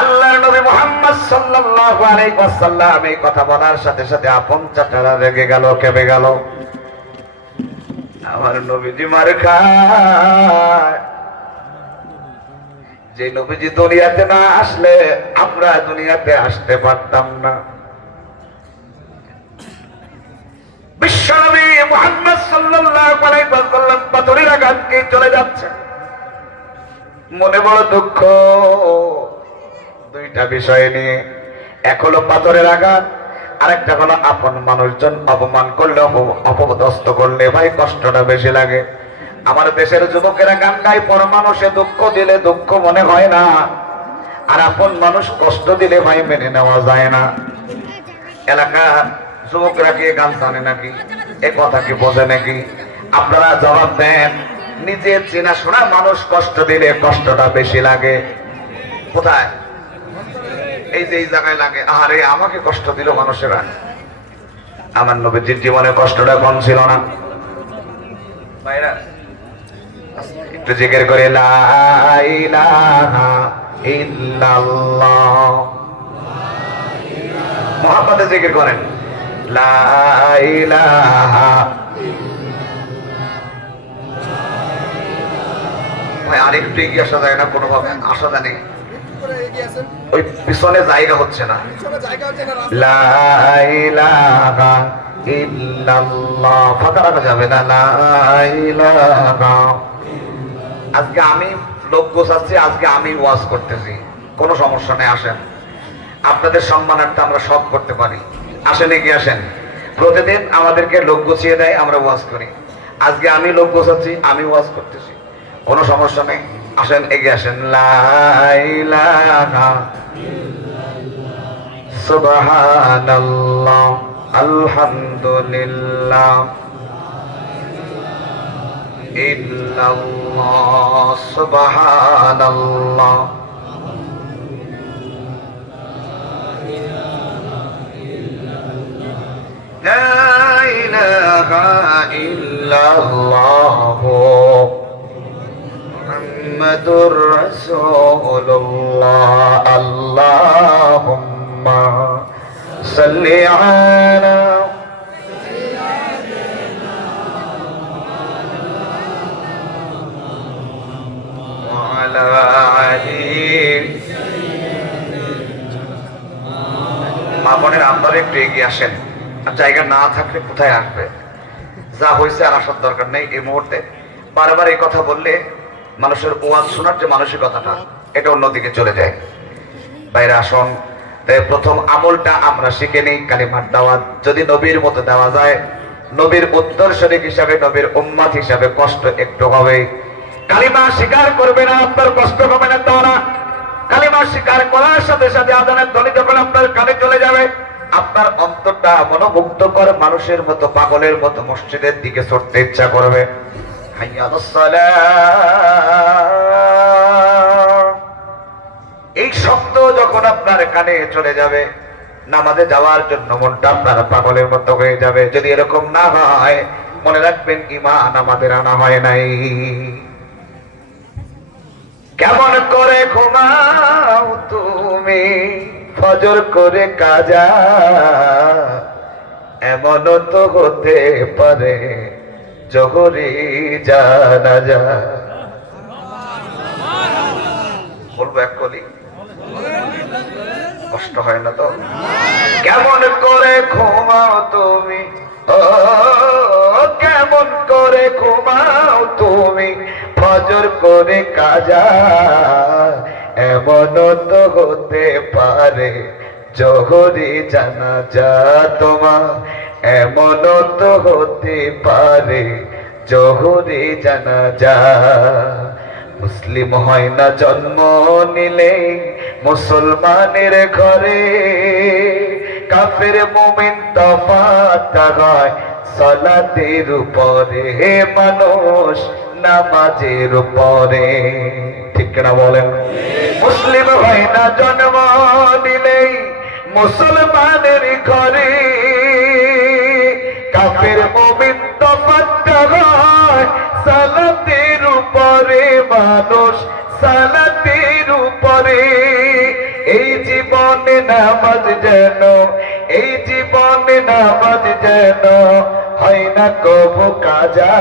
আল্লাহর নবী মুহাম্মদ সাল্লাল্লাহু আলাইহি ওয়াসাল্লাম এই কথা বলার সাথে সাথে আপন চাচারা রেগে গেল, কেঁপে গেল। আমার নবীজি মার খায়, যে নবীজি দুনিয়াতে না আসলে আমরা দুনিয়াতে আসতে পারতাম না। বিশ্বনবী মুহাম্মদ সাল্লাল্লাহু আলাইহি ওয়াসাল্লাম পাথরের আঘাত খেয়ে চলে যাচ্ছে, মনে বড় দুঃখ। দুইটা বিষয় নিয়ে, এক হলো পাথরের আঘাত, আরেকটা হলো আপন মানুষজন অপমান করলে, অপদস্থ করলে ভাই কষ্টটা বেশি লাগে। আমার দেশের যুবকেরা গান গায়, পর মানুষে দুঃখ দিলে দুঃখ মনে হয় না, আর আপন মানুষ কষ্ট দিলে ভাই মেনে নেওয়া যায় না। এলাকার যুবকরা কি গান জানে নাকি? এ কথা কি বোঝে নাকি? আপনারা জবাব দেন। নিজের চেনাশোনা মানুষ কষ্ট দিলে কষ্টটা বেশি লাগে। কোথায়? এই যে এই জায়গায় লাগে। আরে আমাকে কষ্ট দিল মানুষেরা, আমার নবীজির জীবনে কষ্টটা কম ছিল না। ভাইরা একটু জিকির করে লা ইলাহা ইল্লাল্লাহ, মুহাম্মদে জিকির করেন লা ইলাহা। ভাই আরেকটু এগিয়ে আসা যায় না? কোনোভাবে আসা জানি ওই পিছনে জায়গা হচ্ছে না। লা ইলাহা ইল্লাল্লাহ, ফাঁকা রাখা যাবে না। লা ইলাহা। আজকে আমি লোক গোছাচ্ছি, আজকে আমি ওয়াজ করতেছি, কোনো সমস্যা নেই। আসেন, আপনাদের সম্মানার্থে আমরা সব করতে পারি। আসেন, এগিয়ে আসেন। প্রতিদিন আমাদেরকে লোক গুছিয়ে দেয়, আমরা ওয়াজ করি। আজকে আমি লোক গোছাচ্ছি, আমি ওয়াজ করতেছি, কোনো সমস্যা নেই। আসেন, এগিয়ে আসেন। লা ইলাহা সুবহানাল্লাহ আলহামদুলিল্লাহ ইল্লাল্লাহ সুবহানাল্লাহ। লা ইলাহা ইল্লাল্লাহ মুহাম্মাদুর রাসূলুল্লাহ। আল্লাহুম্মা সাল্লি আলা মা বোনের আপনারা একটু এগিয়ে আসেন। আর জায়গা না থাকলে কোথায় আসবে? যা হয়েছে আর আসার দরকার নেই এই মুহূর্তে। বারবার এই কথা বললে মানুষের ওয়াজ শোনার যে মানসিকতাটা, এটা অন্যদিকে চলে যায়। বাইরে আসুন। তাই প্রথম আমলটা আমরা শিখে নিই, কালিমার দাওয়াত যদি নবীর মতো দেওয়া যায়, নবীর উত্তরসূরি হিসাবে, নবীর উম্মত হিসাবে কষ্ট একটু হবে। কালিমা স্বীকার করবে না, আপনার কষ্ট হবে না তা না। কালিমা স্বীকার করার সাথে সাথে আজানের ধ্বনি যখন আপনার কানে চলে যাবে, আপনার অন্তরটা মনোমুগ্ধকর মানুষের মতো, পাগলের মতো মসজিদের দিকে ছুটতে ইচ্ছা করবে। হাইয়া আলাস সালাহ, এই শব্দ যখন আপনার কানে চলে যাবে, নামাজে যাওয়ার জন্য মনটা আপনার পাগলের মতো হয়ে যাবে। যদি এরকম না হয়, মনে রাখবেন ঈমান আমাদের আনা হয় নাই। কেমন করে ঘুমাও তুমি ফজর করে কাজা, এমন তো হতে পারে জোহরি জানাজা। বলবো এক কলি, কষ্ট হয় না তো? কেমন করে ঘুমাও তুমি, ও কেমন করে ঘুমাও তুমি ফজর করে কাজা, এমন তো হতে পারে জোহরি জানাজা তোমার, এমন তো হতে পারে জোহরি জানাজা। মুসলিম হয় না জন্ম নিলে মুসলমানের ঘরে, কাফের মুমিন তফাৎ হয় সালাতের উপরে, মানুষ নামাজের উপরে। ঠিক না বলেন? মুসলিম হয় না জন্ম নিলে মুসলমানের ঘরে, কাফের মুমিন তফাৎ হয় সালাতের উপরে, মানুষ সালাতের উপরে। এই জীবনে নামাজ যেন, এই জীবনে নামাজ যেন হয় না কবু কাজা,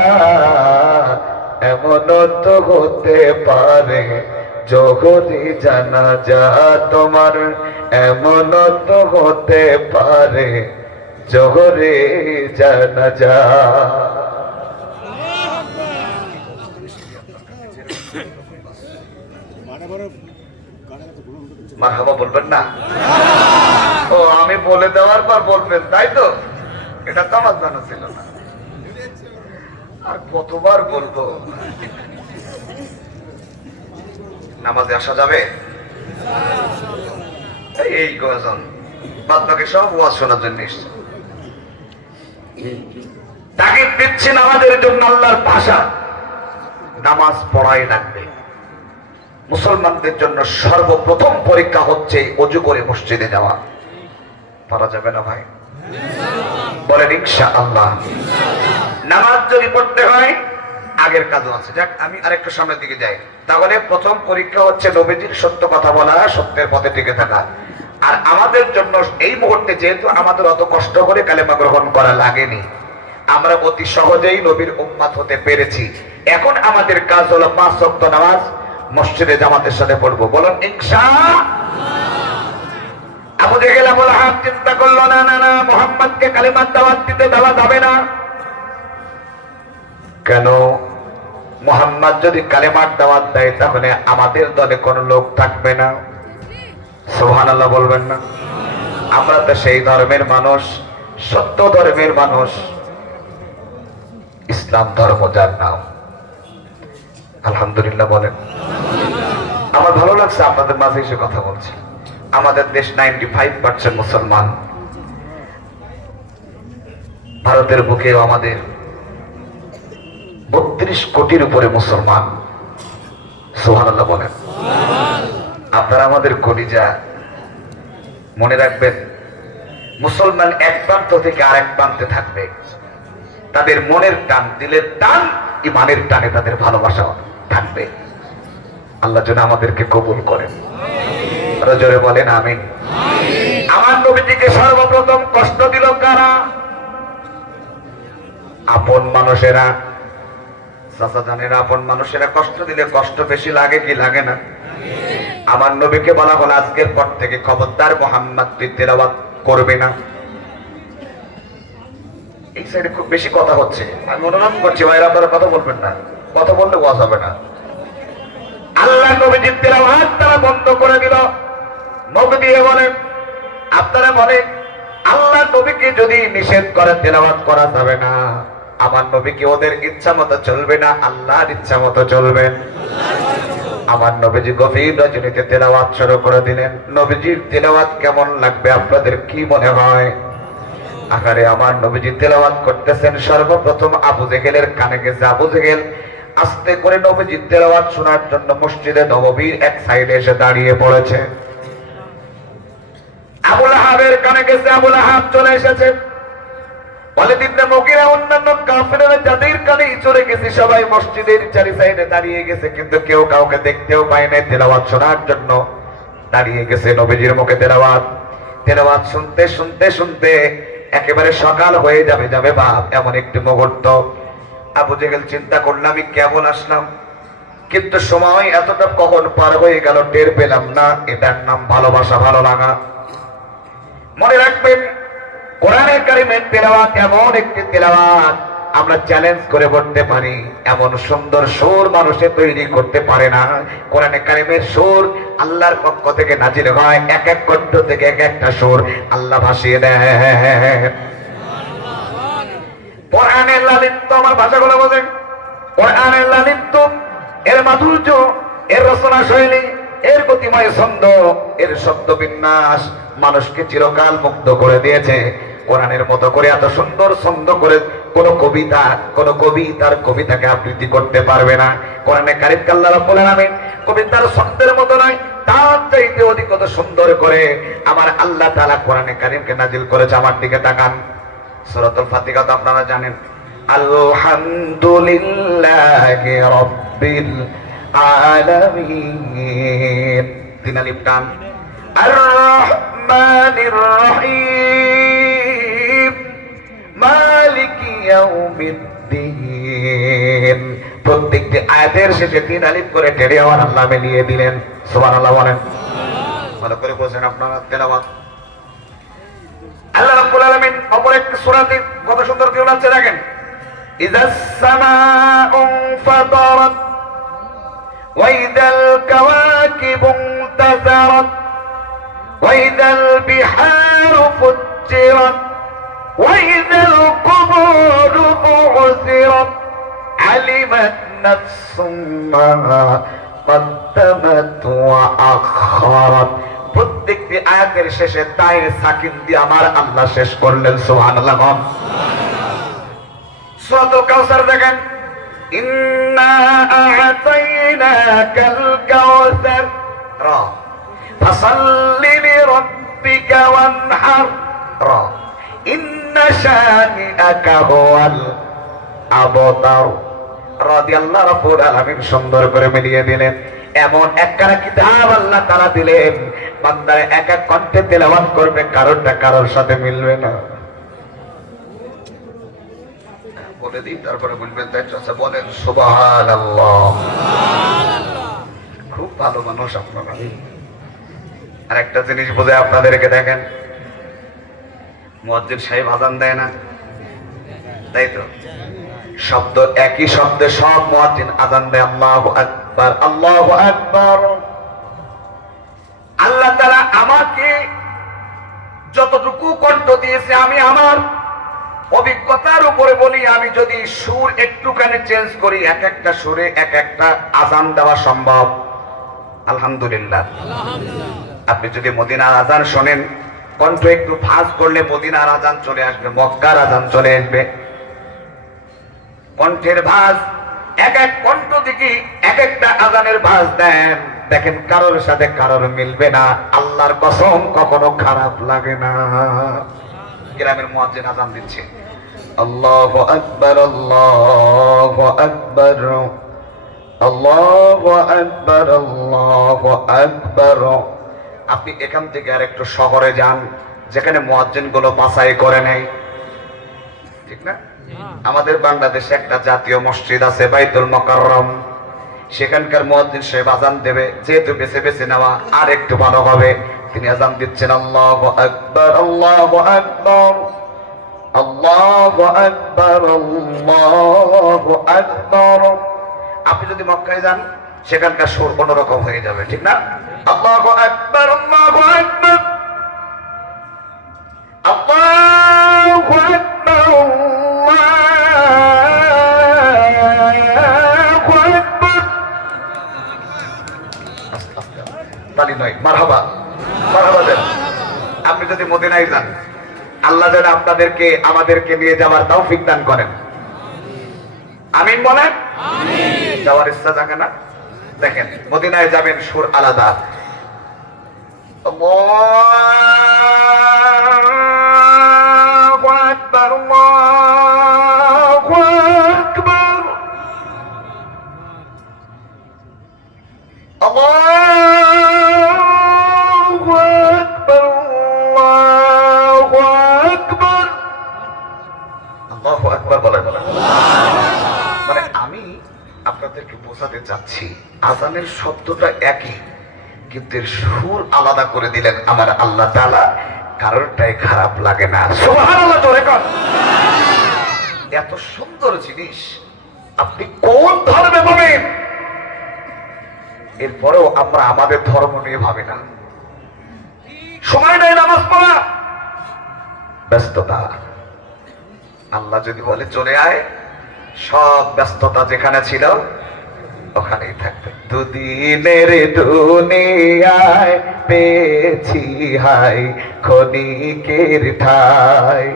এমন তো হতে পারে জোহরে জানাজা তোমার এমন তো হতে পারে জোহরে জানাজা। মারহাবা বলবেন না? ও আমি বলে দেওয়ার পর বলবেন তাই তো? এটা তো আমার জানা ছিল না। আর কতবার বলবো? নামাজে আসা যাবে? এই কজন বাদ বাকি সব ওয়াজ শোনার জন্য এসছে। তাকে দিচ্ছেন আমাদের জন্য আল্লাহর ভাষা, নামাজ পড়াই লাগবে। মুসলমানদের জন্য সর্বপ্রথম পরীক্ষা হচ্ছে ওযু করে মসজিদে যাওয়া। পারা যাবে না ভাই? বলেন ইনশাআল্লাহ। নামাজ যদি পড়তে হয় আগের কাজও আছে। যাক আমি আরেকটু সামনের দিকে যাই। তাহলে প্রথম পরীক্ষা হচ্ছে নবীজির সত্য কথা বলা, সত্যের পথে টিকে থাকা। আর আমাদের জন্য এই মুহূর্তে যেহেতু আমাদের অত কষ্ট করে কালেমা গ্রহণ করা লাগেনি, আমরা অতি সহজেই নবীর উম্মত হতে পেরেছি। এখন আমাদের কাজ হলো 5 ওয়াক্ত নামাজ মসজিদে জামাতের সাথে পড়বো। বলুন ইনশাআল্লাহ। আবু জেহেল আবু লাহাব চিন্তা করলো না না না, মুহাম্মদকে কালেমার দাওয়াত দিতে দেওয়া যাবে না। কেন? মুহাম্মদ যদি কালেমার দাওয়াত দেয় তাহলে আমাদের দলে কোনো লোক থাকবে না। সুবহানাল্লাহ বলবেন না? আমরা তো সেই ধর্মের মানুষ, সত্য ধর্মের মানুষ, ইসলাম ধর্ম যার নাম। আলহামদুলিল্লাহ বলেন। আমার ভালো লাগছে আপনাদের মাঝে এসে কথা বলছি। আমাদের দেশ 95% মুসলমান। ভারতের বুকেও আমাদের 32 কোটির উপরে মুসলমান। সুবহানাল্লাহ বলেন। আপনারা আমাদের কলিজা। মনে রাখবেন, মুসলমান এক প্রান্ত থেকে আরেক প্রান্তে থাকবে। তাদের মনের টান, দিলের টান, ইমানের টানে তাদের ভালোবাসা থাকবে। আল্লাহ যেন আমাদেরকে কবুল করেন। জোরে বলেন আমিন। আমার নবীজিকে সর্বপ্রথম কষ্ট দিল কারা? আপন মানুষেরা। চাচা জানেন, আপন মানুষেরা কষ্ট দিলে কষ্ট বেশি লাগে কি লাগে না? আমার নবীকে বলা হলো আজকের পর থেকে খবরদার মুহাম্মদ তুই তেলাওয়াত করবে না। এই সাইডে খুব বেশি কথা হচ্ছে, আমি অনুরোধ করছি ভাইরা আপনারা কথা বলবেন না, কথা বললে ওয়াজ হবে না। আল্লাহ নবীজির তেলাওয়াত তারা বন্ধ করে দিল। নবী দিয়ে বলেন, আপনারা বলেন আল্লাহ নবীকে যদি নিষেধ করে তেলাওয়াত করা যাবে না, আমার নবীকে ওদের ইচ্ছা মতো চলবে না, আল্লাহর ইচ্ছা মতো চলবেন। আমার নবীজি গভীর রজনীতে তেলাওয়াত শুরু করে দিলেন। নবীজির তেলাওয়াত কেমন লাগবে আপনাদের কি মনে হয়? আকারে আমার নবীজি তেলাওয়াত করতেছেন, সর্বপ্রথম আবু জেহেলের কানে গেছে। আবু জেহেল আস্তে করে নবীজির তেলাওয়াত শোনার জন্য মসজিদে নববীর এক সাইডে এসে দাঁড়িয়ে পড়েছে। আবু লাহাবের কানে গেছে, আবু লাহাব চলে এসেছে। ওয়ালিদ ইবনে মুগীরা অন্যান্য কাফেররা যাদের কানে চলে গেছে, সবাই মসজিদের চারি সাইডে দাঁড়িয়ে গেছে, কিন্তু কেউ কাউকে দেখতেও পায় না। তেলাওয়াত শোনার জন্য দাঁড়িয়ে গেছে নবীজির মুখে তেলাওয়াত। তেলাওয়াত শুনতে শুনতে শুনতে একেবারে সকাল হয়ে যাবে বাপ, এমন একটি মুহূর্ত। আবু জেহেল চিন্তা করল আমি কেবল আসলাম, কিন্তু সময় এতটা কখন পার হয়ে গেল টের পেলাম না। এটার নাম ভালোবাসা, ভালো লাগা। মনে রাখবেন, কোরআনে কারিমের তেলাওয়াত এমন একটি তেলাওয়াত আমরা চ্যালেঞ্জ করে বলতে পারি, এমন সুন্দর সুর মানুষে তৈরি করতে পারে না। কোরআনে কারিমের সুর আল্লাহর পক্ষ থেকে নাজিল হয়, এক এক কণ্ঠ থেকে এক একটা সুর আল্লাহ ভাসিয়ে দেয়। কোরআনের লালিত্য, আমার ভাষাগুলো বোঝেন, কোরআনের লালিত্য, এর মাধুর্য, এর রচনা শৈলী, এর গতিময় ছন্দ, এর শব্দ বিন্যাস মানুষকে চিরকাল মুগ্ধ করে দিয়েছে। কোরআনের মতো করে এত সুন্দর ছন্দ করে কোন কবিতা, কোন কবি তার কবিতাকে আবৃত্তি করতে পারবে না। কোরআনে কারিমকে আল্লাহ রাব্বুল আলামিন কবিতার ছন্দের মতো নয়, তার চাইতে অধিকত সুন্দর করে আমার আল্লাহ তাআলা কোরআনে কারিমকে নাজিল করেছে। আমার দিকে তাকান, সূরাতুল ফাতিহা তো আপনারা জানেন, আলহামদুলিল্লাহি রাব্বিল আলামিন, তিন আলিফ টান, আর রহমানির রহিম, মালিকি ইয়াউমিদ্দিন। প্রত্যেকটি আয়াতের শেষে 3 আলিফ করে টেনে আমার আল্লাহ মিলিয়ে দিলেন। সুবহানাল্লাহ বলেন। ভালো করে বলছেন আপনারা তেলাওয়াত। আল্লাহ রাব্বুল আলামিন অপর একটি সূরাতে কত সুন্দর কি বলছে দেখেন, ইযাস সামাউ ফাতারাত ওয়া ইযাল কাওয়াকিবু ইনতাসারাত ওয়া ইযাল বিহারু ফুজ্জিরাত ওয়া ইযাল কুবুরু বু'সিরাত আলিমাত নাফসুম মা কদ্দামাত ওয়া আখারাত। প্রত্যেকটি আয়াতের শেষে তায়ের সাকিন দিয়ে আমার আল্লাহ শেষ করলেন। সুবহানাল্লাহ। সূরাতুল কাউসার দেখেন, ইন্না আ'তাইনাকাল কাউসার রা ফাসাল্লি লিরাব্বিকা ওয়ানহার রা ইন্না শানিআকা হুয়াল আবতার। রাদিয়াল্লাহু রাব্বুল আলামিন সুন্দর করে মিলিয়ে দিলেন। এমন একখানা কিতাব আল্লাহ তাআলা দিলেন, বান্দারা এক এক কণ্ঠে তেলাওয়াত করবে, কারোরটা কারোর সাথে মিলবে না। বলে দিই, তারপরে বলবেন তাই চাচা বলেন সুবহানাল্লাহ। খুব ভালো মানুষ আপনারা। আর একটা জিনিস বোঝে আপনাদেরকে, দেখেন মুয়াজ্জিন সাহেব আযান দেয় না, তাই তো? শব্দ একই শব্দে সব মুয়াজ্জিন আযান দেয়, আল্লাহু আকবার আল্লাহু আকবার। আল্লাহ তাআলা আমাকে যতটুকু কণ্ঠ দিয়েছে আমি আমার অভিজ্ঞতার উপরে বলি, আমি যদি সুর একটুখানি চেঞ্জ করি, এক একটা সুরে এক একটা আযান দেওয়া সম্ভব। আলহামদুলিল্লাহ। আপনি যদি মদিনার আযান শোনেন, কণ্ঠ একটু ভাঁজ করলে মদিনার আযান চলে আসবে, মক্কার আযান চলে আসবে। কণ্ঠের ভাঁজ, এক এক কণ্ঠ দিকে এক একটা আযানের ভাঁজ দেন, দেখেন কারোর সাথে কারোর মিলবে না। আল্লাহর কসম কখনো খারাপ লাগে না। গ্রামের মুয়াজ্জিন আযান দিচ্ছে, আল্লাহু আকবার আল্লাহু আকবার আল্লাহু আকবার আল্লাহু আকবার। আপনি এখান থেকে আর একটু শহরে যান, যেখানে মুয়াজ্জিন গুলো বাছাই করে নেয়, ঠিক না? আমাদের বাংলাদেশে একটা জাতীয় মসজিদ আছে বাইতুল মুকাররম, সেখানকার মুয়াজ্জিন সাহেব আযান দেবে, যেহেতু বেছে বেছে নেওয়া আর একটু ভালো হবে, তিনি আযান দিচ্ছেন আল্লাহু আকবার আল্লাহু আকবার আল্লাহু আকবার আল্লাহু আকবার। আপনি যদি মক্কায় যান, সেখানকার সুর অন্যরকম হয়ে যাবে, ঠিক না? আল্লাহু আকবার আল্লাহু আকবার আল্লাহু আকবার আল্লাহু আকবার। তালি নয়, মারহাবা মারহাবা দেন। আপনি যদি মদিনায় যান, আল্লাহ যেন আপনাদেরকে আমাদেরকে নিয়ে যাওয়ার তৌফিক দান করেন। আমিন বলেন। যাওয়ার ইচ্ছা জাগে না? দেখেন মদিনায় যাবেন, সুর আলাদা। আল্লাহু আকবার আল্লাহু আকবার আল্লাহু আকবার আল্লাহু আকবার আল্লাহু আকবার বলেন। মানে আমি আপনাদেরকে বোঝাতে চাচ্ছি, আযানের শব্দটা একই, কিন্তু সুর আলাদা করে দিলেন আমার আল্লাহ তাআলা, কারোরটাই খারাপ লাগে না। সুবহানাল্লাহ জোরে কর। এত সুন্দর জিনিস আপনি কোন ধর্মে পাবেন? এরপরেও আমরা আমাদের ধর্ম নিয়ে ভাবি না, সময় নেই নামাজ পড়া, ব্যস্ততা। আল্লাহ যদি বলে চলে আয়, সব ব্যস্ততা যেখানে ছিল ওখানেই থাকবে। দুদিনের দুনিয়ায় পেয়েছি হাই ক্ষণিকের ঠাই,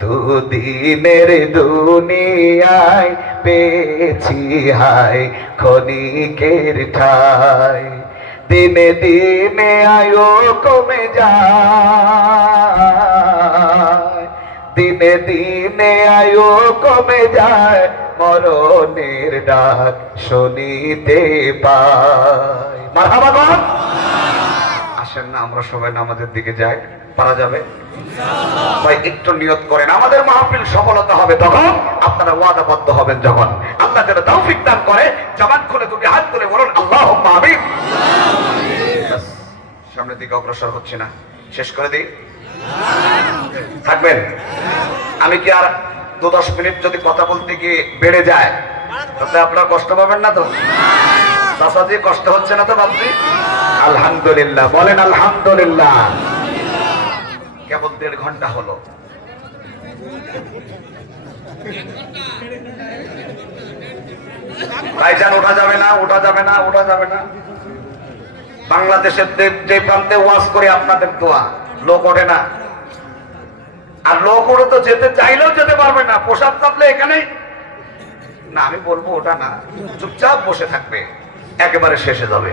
দুদিনের দুনিয়ায় পেয়েছি হাই ক্ষণিকের ঠাই। দিনে দিনে আয়ু কমে যায়, দিনে দিনে আয়ু কমে যায়, মরণের ডাক শুনিতে পাই। মারহাবা গো। আসেন না আমরা সবাই নামাজের দিকে যাই, পারা যাবে ভাই? একটু নিয়ত করেন, আমাদের মাহফিল সফলতা হবে তখন, আপনারা ওয়াদাবদ্ধ হবেন যখন। আল্লাহ যেন তৌফিক দান করে। জবান খুলে দুটি হাত তুলে বলুন আল্লাহুম্মা আমিন। সামনের দিকে অগ্রসর হচ্ছে না, শেষ করে দিই। থাকবেন? আমি কি আর 2-10 মিনিট যদি কথা বলতে গিয়ে বেড়ে যায় তাহলে আপনারা কষ্ট পাবেন না তো? চাচাজি কষ্ট হচ্ছে না তো বাবজি? আলহামদুলিল্লাহ বলেন আলহামদুলিল্লাহ। কেবল 1.5 ঘন্টা হলো। ভাইজান ওঠা যাবে না, ওঠা যাবে না, ওঠা যাবে না। বাংলাদেশের যে প্রান্তে ওয়াজ করে আপনাদের দোয়া, লোক ওঠে না। আর লোক ওঠে তো যেতে চাইলেও যেতে পারবে না, পোশাক চাপলে এখানে না। আমি বলবো ওটা না, চুপচাপ বসে থাকবে, একেবারে শেষে যাবে।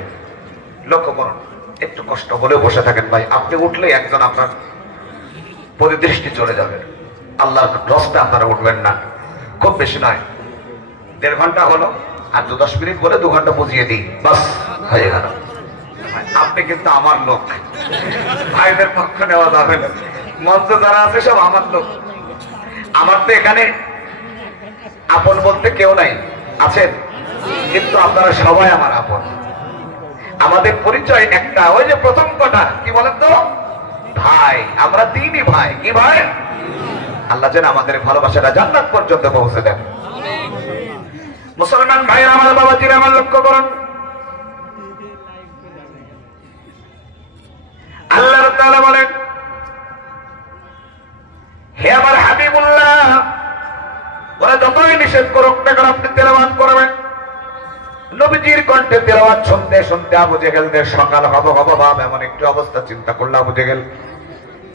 লক্ষ্য করুন, একটু কষ্ট হলে বসে থাকেন ভাই। আপনি উঠলে একজন আপনার পরিদৃষ্টি চলে যাবে, আল্লাহর রস্তে আপনারা উঠবেন না। খুব বেশি নয়, 1.5 ঘন্টা হলো। আর 10 মিনিট বলে 2 ঘন্টা বুঝিয়ে দিই, বাস হয়ে গেল। আপনি কিন্তু আমার লোক, ভাইদের পক্ষ নেওয়া যাবে না। মঞ্চ যারা আছে সব আমার লোক। আমার তো এখানে আপন বলতে কেউ নাই, আছেন, কিন্তু আপনারা সবাই আমার আপন। আমাদের পরিচয় একটা, ওই যে প্রথম কথা কি বলেন তো, ভাই। আমরা তিনই ভাই। কি ভাই? আল্লাহ যেন আমাদের ভালোবাসাটা জান্নাত পর্যন্ত পৌঁছে দেন। মুসলমান ভাই আমার, বাবাজিরা আমার, লক্ষ্য করুন, আল্লাহ তাআলা বলেন, হে আমার হাবিবুল্লাহ, ওরা যতই নিষেধ করুক না কেন আপনি তেলাওয়াত করবেন। নবীজির কণ্ঠে তেলাওয়াত শুনতে শুনতে আবু জেহেলদের সকাল হব হব ভাব এমন একটু অবস্থা। চিন্তা করলো আবু জেহেল,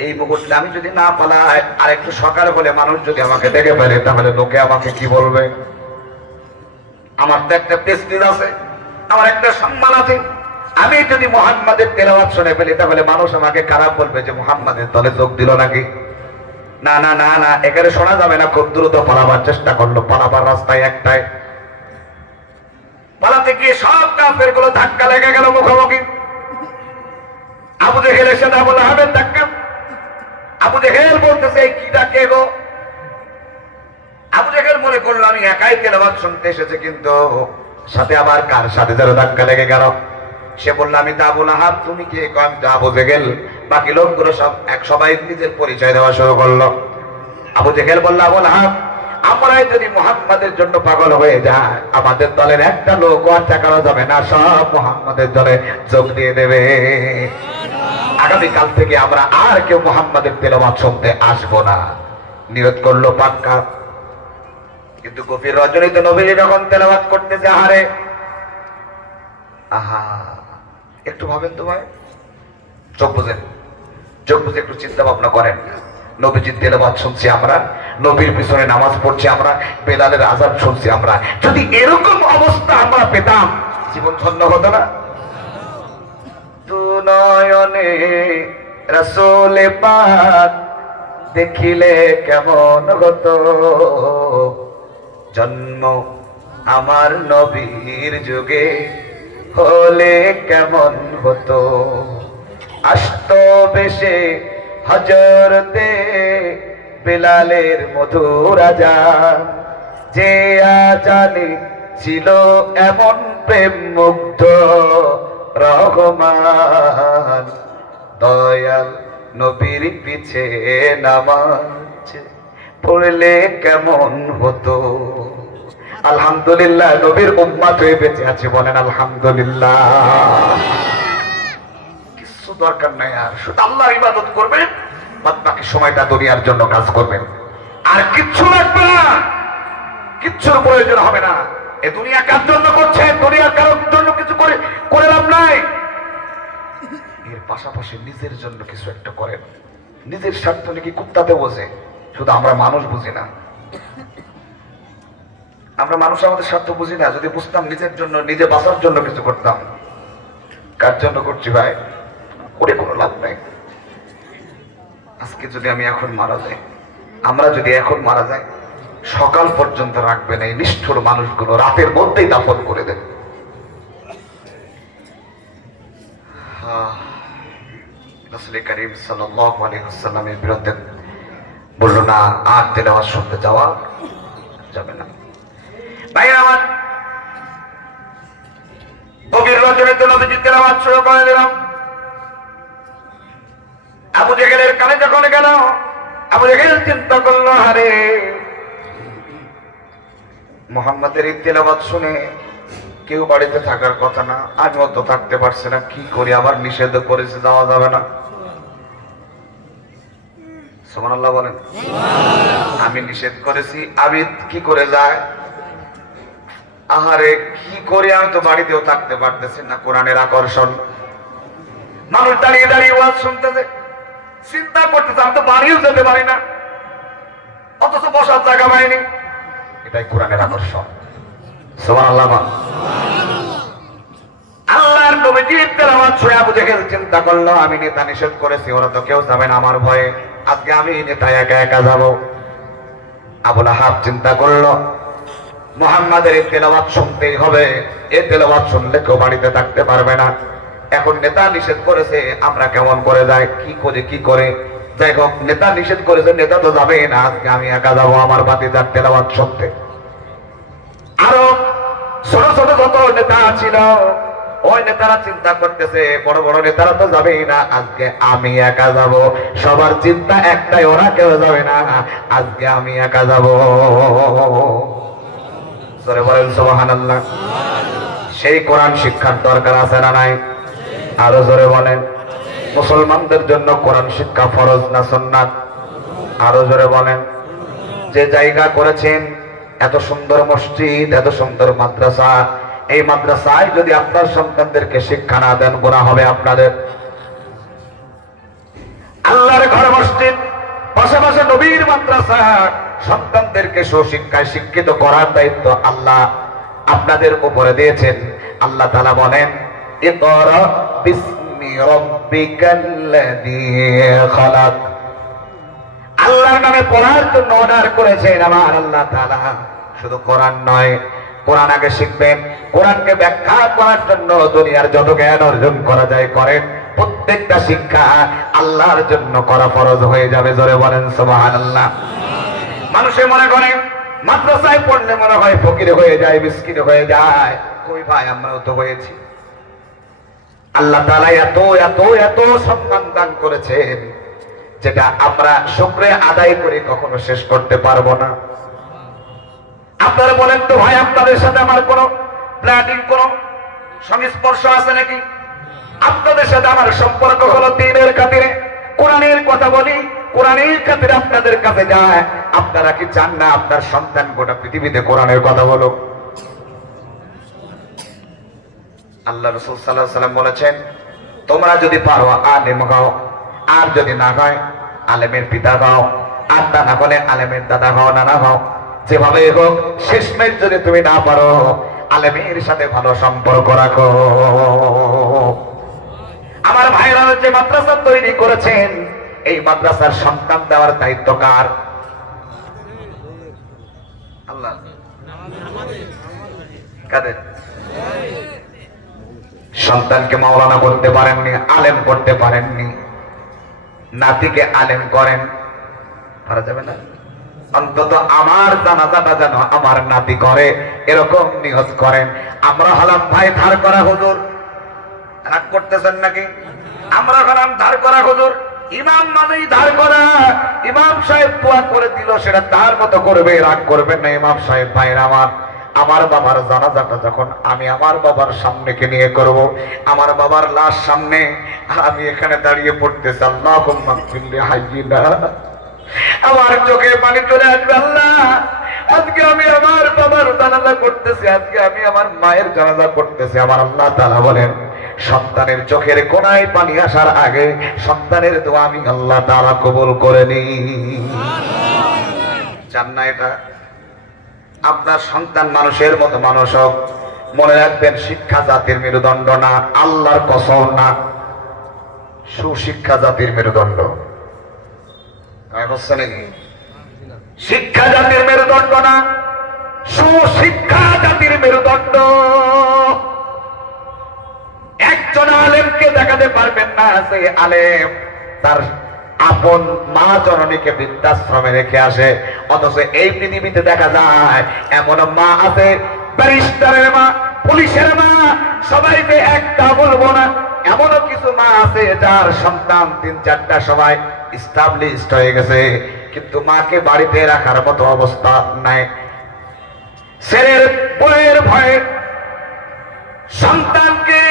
এই মুহূর্তে আমি যদি না পালাই, আর একটু সকাল হলে মানুষ যদি আমাকে দেখে ফেলে, তাহলে লোকে আমাকে কি বলবে? আমার তো একটা প্রেস্টিজ আছে, আমার একটা সম্মান আছে। আমি যদি মুহাম্মাদের তেলাওয়াত শুনে ফেলি, তাহলে মানুষ আমাকে খারাপ বলবে যে মুহাম্মাদের দলে যোগ দিল নাকি। না না না না, এখানে শোনা যাবে না। খুব দ্রুত পালাবার চেষ্টা করলো। পালাবার রাস্তায় একটাই, পালাতে গিয়ে সব কাফের গুলো ধাক্কা লেগে গেল মুখোমুখি। আবু জেহেলের সাথে আবু লাহাবের ধাক্কা। আবু জেহেল বলতেছে, এই কি ডাকে গো? আবু জেহেল মনে করলো আমি একাই তেলাওয়াত শুনতে এসেছে, কিন্তু সাথে আবার কার সাথে যেন ধাক্কা লেগে গেল। সে বলল, আমি তো আবু লাহাব। তুমি কি? আমি তো আবু জেহেল। বাকি লোকগুলো সবাই নিজের পরিচয় দেওয়া শুরু করলো। আবু জেহেল বলল, আবু লাহাব, আমরাই যদি মুহাম্মাদের জন্য পাগল হয়ে যায়, আমাদের দলের একটা লোক আর টাকাও যাবে না, সব মুহাম্মাদের দলে যোগ দিয়ে দেবে। আগামীকাল থেকে আমরা আর কেউ মুহাম্মাদের তেলাওয়াত শুনতে আসবো না। নিয়ত করলো পাক্কা। কিন্তু গভীর রজনীতে নবীজি যখন তেলাওয়াত করতেছে, আহারে আহা, একটু ভাবেন তো ভাই, চোখ বুঝেন, চোখ বুঝে একটু চিন্তা ভাবনা করেন। নবীজির তেলাওয়াত শুনছি আমরা, নবীর পিছনে নামাজ পড়ছি আমরা, বেলালের আযান শুনছি আমরা। যদি এরকম অবস্থা আমরা পেতাম, জীবন ধন্য হতো না? দু নয়নে রাসূল পাক দেখিলে কেমন হতো, জন্ম আমার নবীর যুগে হলে কেমন হতো। আসতো বেশে হযরতে বেলালের মধুর আযান, যে আযানে ছিল এমন প্রেম মুগ্ধ রহমান, দয়াল নবীর পিছে নামাজ পড়লে কেমন হতো। আলহামদুলিল্লাহ, নবীর উম্মত হয়ে বেঁচে আছে, বলেন আলহামদুলিল্লাহ। কিছু দরকার নাই আর, শুধু আল্লাহর ইবাদত করবেন, বাদ বাকি সময়টা দুনিয়ার জন্য কাজ করবেন। আর কিচ্ছু লাগবে না, কিচ্ছুর প্রয়োজন হবে না। এ দুনিয়া কার জন্য করছেন? দুনিয়ার কারোর জন্য কিছু করে লাভ নাই। এর পাশাপাশি নিজের জন্য কিছু একটা করেন। নিজের স্বার্থ নাকি কুত্তাতে বোঝে, শুধু আমরা মানুষ বুঝি না। আমরা মানুষ আমাদের স্বার্থ বুঝি না। যদি বুঝতাম, নিজের জন্য, নিজে বাঁচার জন্য কিছু করতাম। কার জন্য করছি ভাই? করে কোনো লাভ নাই। আজকে যদি আমি এখন মারা যাই, আমরা যদি এখন মারা যাই, সকাল পর্যন্ত রাখবেন এই নিষ্ঠুর মানুষগুলো, রাতের মধ্যেই দাফন করে দেন। রাসূল করিম সাল্লাল্লাহু আলাইহি ওয়াসাল্লামের বিরুদ্ধে বলল না, আর তেলাওয়াত শুনতে যাওয়া যাবে না। ভাই আমার গভীর রজনীতে নবীজি তেলাওয়াত শুরু করে দিলাম। আবু জেহেলের কানে যখন গেল, আবু জেহেল চিন্তা করলো, আরে মুহাম্মাদের এই তেলাওয়াত শুনে কেউ বাড়িতে থাকার কথা না, আমিও তো থাকতে পারছি না, কি করি, আবার নিষেধ করেছে, যাওয়া যাবে না। সুবহানাল্লাহ বলেন। আমি নিষেধ করেছি, আমি কি করে যায়, আহারে কি করি, আমি তো বাড়িতেও থাকতে পারতেছি না। কোরআনের আকর্ষণ, মানুষ দাঁড়িয়ে দাঁড়িয়ে ওয়াজ শুনতেছে, চিন্তা করতেছে আমি তো বাড়িও যেতে পারি না, অথচ বসার জায়গা পাইনি। এটাই কোরআনের আকর্ষণ। সুবহানাল্লাহ। আল্লাহর নবীজির তেলাওয়াত শুনে আবু জেহেল চিন্তা করলো, আমি নেতা নিষেধ করেছি, ওরা তো কেউ যাবে না আমার ভয়ে, আজকে আমি নেতা একা একা যাব। আবু লাহাব চিন্তা করলো, মুহাম্মাদের এই তেলাওয়াত শুনতেই হবে, এই তেলাওয়াত শুনলে কেউ বাড়িতে থাকতে পারবে না। এখন নেতা নিষেধ করেছে, আমরা কেমন করে যাই, কি করে যাই হোক, নেতা নিষেধ করেছে, নেতা তো যাবেই না, আজকে আমি একা যাবো আমার ভাতিজার তেলাওয়াত শুনতে। আরো ছোট ছোট যত নেতা ছিল, ওই নেতারা চিন্তা করতেছে, বড় বড় নেতারা তো যাবেই না, আজকে আমি একা যাব। সবার চিন্তা একটাই, ওরা কেউ যাবে না, আজকে আমি একা যাব। জোরে বলেন সুবহানাল্লাহ। সেই কোরআন শিক্ষার দরকার আছে না নাই? আরো জোরে বলেন। মুসলমানদের জন্য কোরআন শিক্ষা ফরজ না সুন্নাত? আরো জোরে বলেন। যে জায়গা করেছেন, এত সুন্দর মসজিদ, এত সুন্দর মাদ্রাসা, এই মাদ্রাসায় যদি আপনার সন্তানদেরকে শিক্ষা না দেন, গুনাহ হবে আপনাদের। আল্লাহর ঘর মসজিদ, পাশাপাশি নবীর মাদ্রাসা, সন্তানদেরকে সুশিক্ষায় শিক্ষিত করার দায়িত্ব আল্লাহ আপনাদের উপরে দিয়েছেন। আল্লাহ তাআলা বলেন, ইকরা বিসমি রাব্বিকাল্লাযী খালাক। আল্লাহর নামে পড়ার জন্য অর্ডার করেছেন আমার আল্লাহ তাআলা। শুধু কোরআন নয়, কোরআন আগে শিখবেন, কোরআনকে ব্যাখ্যা করার জন্য দুনিয়ার যত জ্ঞান অর্জন করা যায় করেন। প্রত্যেকটা শিক্ষা আল্লাহর জন্য করা ফরজ হয়ে যাবে। জোরে বলেন সুবহানাল্লাহ। মানুষে মনে করে মাদ্রাসায় পড়লে মনে হয় ফকির হয়ে যায়, মিসকিন হয়ে যায়। কই ভাই, আমরাও তো হয়েছি। আল্লাহ তাআলা এত এত এত সম্মান দান করেছেন, যেটা আমরা শুকরিয়া আদায় করে কখনো শেষ করতে পারবো না। আপনারা বলেন তো ভাই, আপনাদের সাথে আমার কোনো প্ল্যাটিং, কোনো সংস্পর্শ আছে নাকি? আপনাদের সাথে আমার সম্পর্ক হলো দ্বীনের খাতিরে, কোরআনের কথা বলি, কোরআনের খাতিরে আপনাদের কাছে যায়। আপনারা কি চান না আপনার সন্তান গোটা পৃথিবীতে কোরআনের কথা বলো? আল্লাহ রাসূল সাল্লাল্লাহু আলাইহি ওয়াসাল্লাম বলেছেন, তোমরা যদি পারো আলেম হও, আর যদি না হয় আলেমের পিতা হও, আর তা না হলে আলেমের দাদা হও, নানা হও, যেভাবে হোক শেষমেশ যদি তুমি না পারো, আলেমের সাথে ভালো সম্পর্ক রাখো। আমার ভাইরা যে মাদ্রাসা তৈরি করেছেন, এই মাদ্রাসার সন্তান দেওয়ার দায়িত্ব কার? আল্লাহ। কাদের? সন্তানকে মাওলানা করতে পারেননি, আলেম করতে পারেননি, নাতিকে আলেম করেন, পারা যাবে না? অন্তত আমার জানাজাটা যেন আমার নাতি করে, এরকম নিয়ত করেন। আমরা হলাম ভাই ধার করা হুজুর, রাগ করতেছেন নাকি? আমরা হলাম ধার করা হুজুর, ইমাম মানেই ধার করা। ইমাম সাহেব দোয়া করে দিল, সেটা তার মতো করবে, রাগ করবেন না। ইমাম সাহেব ভাইরা আমার বাবার জানাজাটা যখন আমি আমার বাবার সামনেকে নিয়ে করব, আমার বাবার লাশ সামনে, আর আমি এখানে দাঁড়িয়ে পড়তেছি, আল্লাহুম্মা ফিল্লি হাইয়িনা, আমার চোখে পানি চলে আসবে। আল্লাহ, আজকে আমি আমার বাবার জানাজা করতেছি, আজকে আমি আমার মায়ের জানাজা করতেছি। আমার আল্লাহ তাআলা বলেন, সন্তানের চোখের কোণায় পানি আসার আগে সন্তানের দোয়া আমি আল্লাহ তাআলা কবুল করে নিই। চান না এটা? আপনার সন্তান মানুষের মতো মানুষ হোক। মনে রাখবেন, শিক্ষা জাতির মেরুদণ্ড না, আল্লাহর কসম না, সুশিক্ষা জাতির মেরুদণ্ড। শিক্ষা জাতির মেরুদণ্ড না, সুশিক্ষা জাতির মেরুদণ্ড। একজন আলেমকে দেখাতে পারবেন না যে আলেম, তার আপন মা জননীকে বৃদ্ধাশ্রমে রেখে আসে। অথচ এই পৃথিবীতে দেখা যায় এমন মা আছে, ব্যারিস্টারের মা, পুলিশের মা, সবাইকে একটা বলবো না, এমনও কিছু মা আছে যার সন্তান 3-4টা সবাই এস্টাবলিশড হয়ে গেছে, কিন্তু মাকে বাড়িতে রাখার মতো অবস্থা নাই। ছেলের বইয়ের ভয়ে সন্তানকে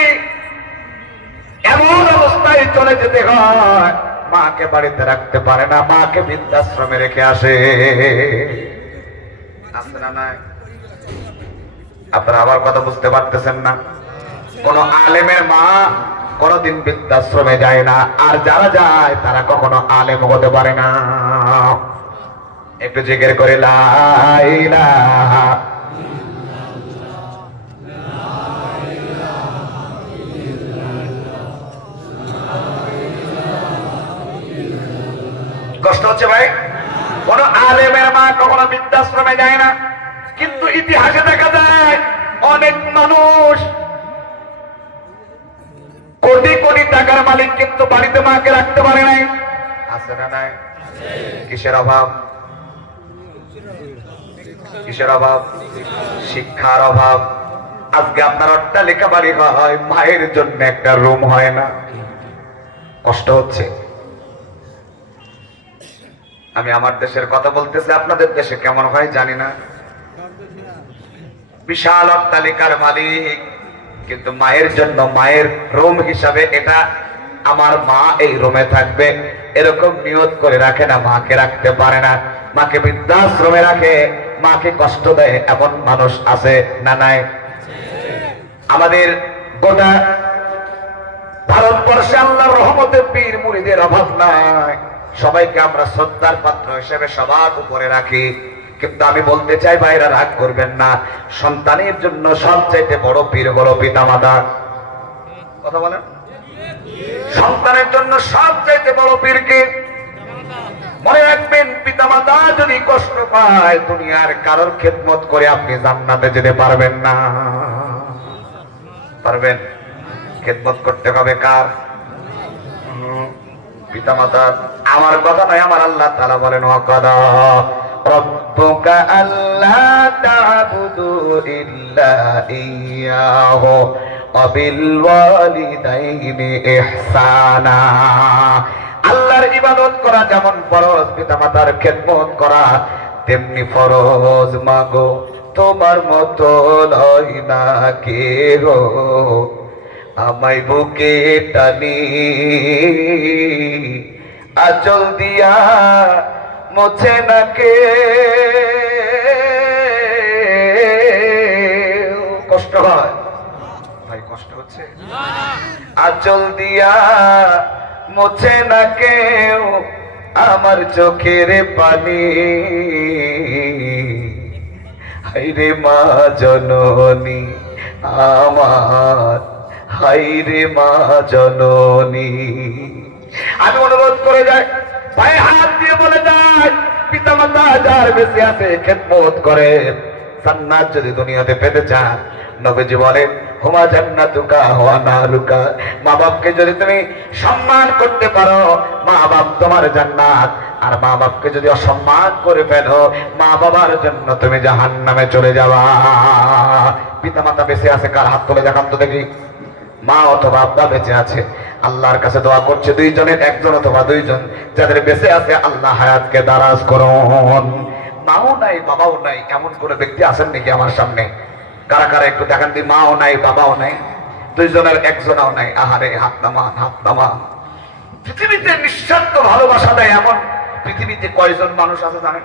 এমন অবস্থায় চলে যেতে হয়, মাকে বাড়িতে রাখতে পারে না, মাকে বৃদ্ধাশ্রমে রেখে আসে। আপনারা আবার কথা বুঝতে পারতেছেন না? কোন আলেমের মা কোনদিন বৃদ্ধাশ্রমে যায় না, আর যারা যায় তারা কখনো আলেম হতে পারে না। একটু জিকির করে লা ইলাহা কষ্ট হচ্ছে ভাই? কোন আলেমের মা কখনো বৃদ্ধাশ্রমে যায় না, কিন্তু ইতিহাসে দেখা যায় অনেক মানুষ কোটি কোটি টাকার মালিক কিন্তু বাড়িতে মাকে রাখতে পারে নাই। আছে না নাই? কিসের অভাব? কিসের অভাব? শিক্ষার অভাব। আজকে আপনার অট্টালিকা বাড়ি হয়, মায়ের জন্য একটা রুম হয় না। কষ্ট হচ্ছে। আমি আমার দেশের কথা বলতেছি, আপনাদের দেশে কেমন হয় জানি না। বিশাল অট্টালিকার মালিক, কিন্তু মায়ের জন্য মায়ের রুম হিসাবে এটা আমার মা এই রুমে থাকবে এরকম নিয়ত করে রাখে না, মাকে রাখতে পারে না, মাকে বৃদ্ধাশ্রমে রাখে, মাকে কষ্ট দেয়, এমন মানুষ আছে না নাই? আমাদের গোটা ভারতবর্ষে আল্লাহর রহমতে পীর মুরিদের অভাব নাই, সবাইকে আমরা শ্রদ্ধার পাত্র হিসেবে সবার উপরে রাখি। কিন্তু আমি বলতে চাই ভাইরা, রাগ করবেন না, সন্তানের জন্য সবচাইতে বড় পীর বড় পিতামাতা। কথা বলেন, সন্তানের জন্য সবচাইতে বড় পীর কে? মনে রাখবেন, পিতামাতা যদি কষ্ট পায়, দুনিয়ার কারোর খেদমত করে আপনি জান্নাতে যেতে পারবেন না। পারবেন? খেদমত করতে হবে কার? পিতামাতা। আমার কথা নয়, আমার আল্লাহ তাআলা বলেন, ওয়াকাদা রাব্বুকা আল্লা তা'বুদু ইল্লা ইয়্যাহু ওয়া বিল ওয়ালিদাইনি ইহসানা। আল্লাহর ইবাদত করা যেমন ফরজ, পিতামাতার খেদমত করা তেমনি ফরজ। মাগো তোমার মতো লয় না কেহ, আমায় বুকে টানি আঁচল দিয়া মোছে না কে। কষ্ট হয় ভাই? কষ্ট হচ্ছে? আঁচল দিয়া মোছে না কেউ আমার চোখের পানি। হায়রে মা জননী আমার, হায়রে মা জননী। আমি অনুরোধ করে যাই, ভাই হাত দিয়ে বলে যায়, পিতামাতা যার বেঁচে আছে খেদমত করে, জান্নাত যদি দুনিয়াতে পেতে চান, নবীজি বলেন হুমা জান্নাতুকা ওয়া নারুকা। মা বাপকে যদি তুমি সম্মান করতে পারো, মা বাপ তোমার জান্নাত। আর মা বাপকে যদি অসম্মান করে ফেলো, মা বাবার জন্য তুমি জাহান্নামে চলে যাবা। পিতামাতা বেঁচে আছে কার? হাত তুলে দেখান তো দেখি। মা অথবা আব্বা বেঁচে আছে, আল্লাহর কাছে দোয়া করছে দুইজনের একজন অথবা দুইজন যাদের বেঁচে আছে, আল্লাহ হায়াতকে দারাজ করুন। মাও নাই বাবাও নাই এমন কোন ব্যক্তি আছেন নাকি আমার সামনে? কারা কারা একটু দেখান দি, মাও নাই বাবাও নাই, দুইজনের একজনও নাই। আহারে, হাত নামান, হাত নামান। পৃথিবীতে নিঃস্বার্থ ভালোবাসা দেয় এমন পৃথিবীতে কয়জন মানুষ আছে জানেন?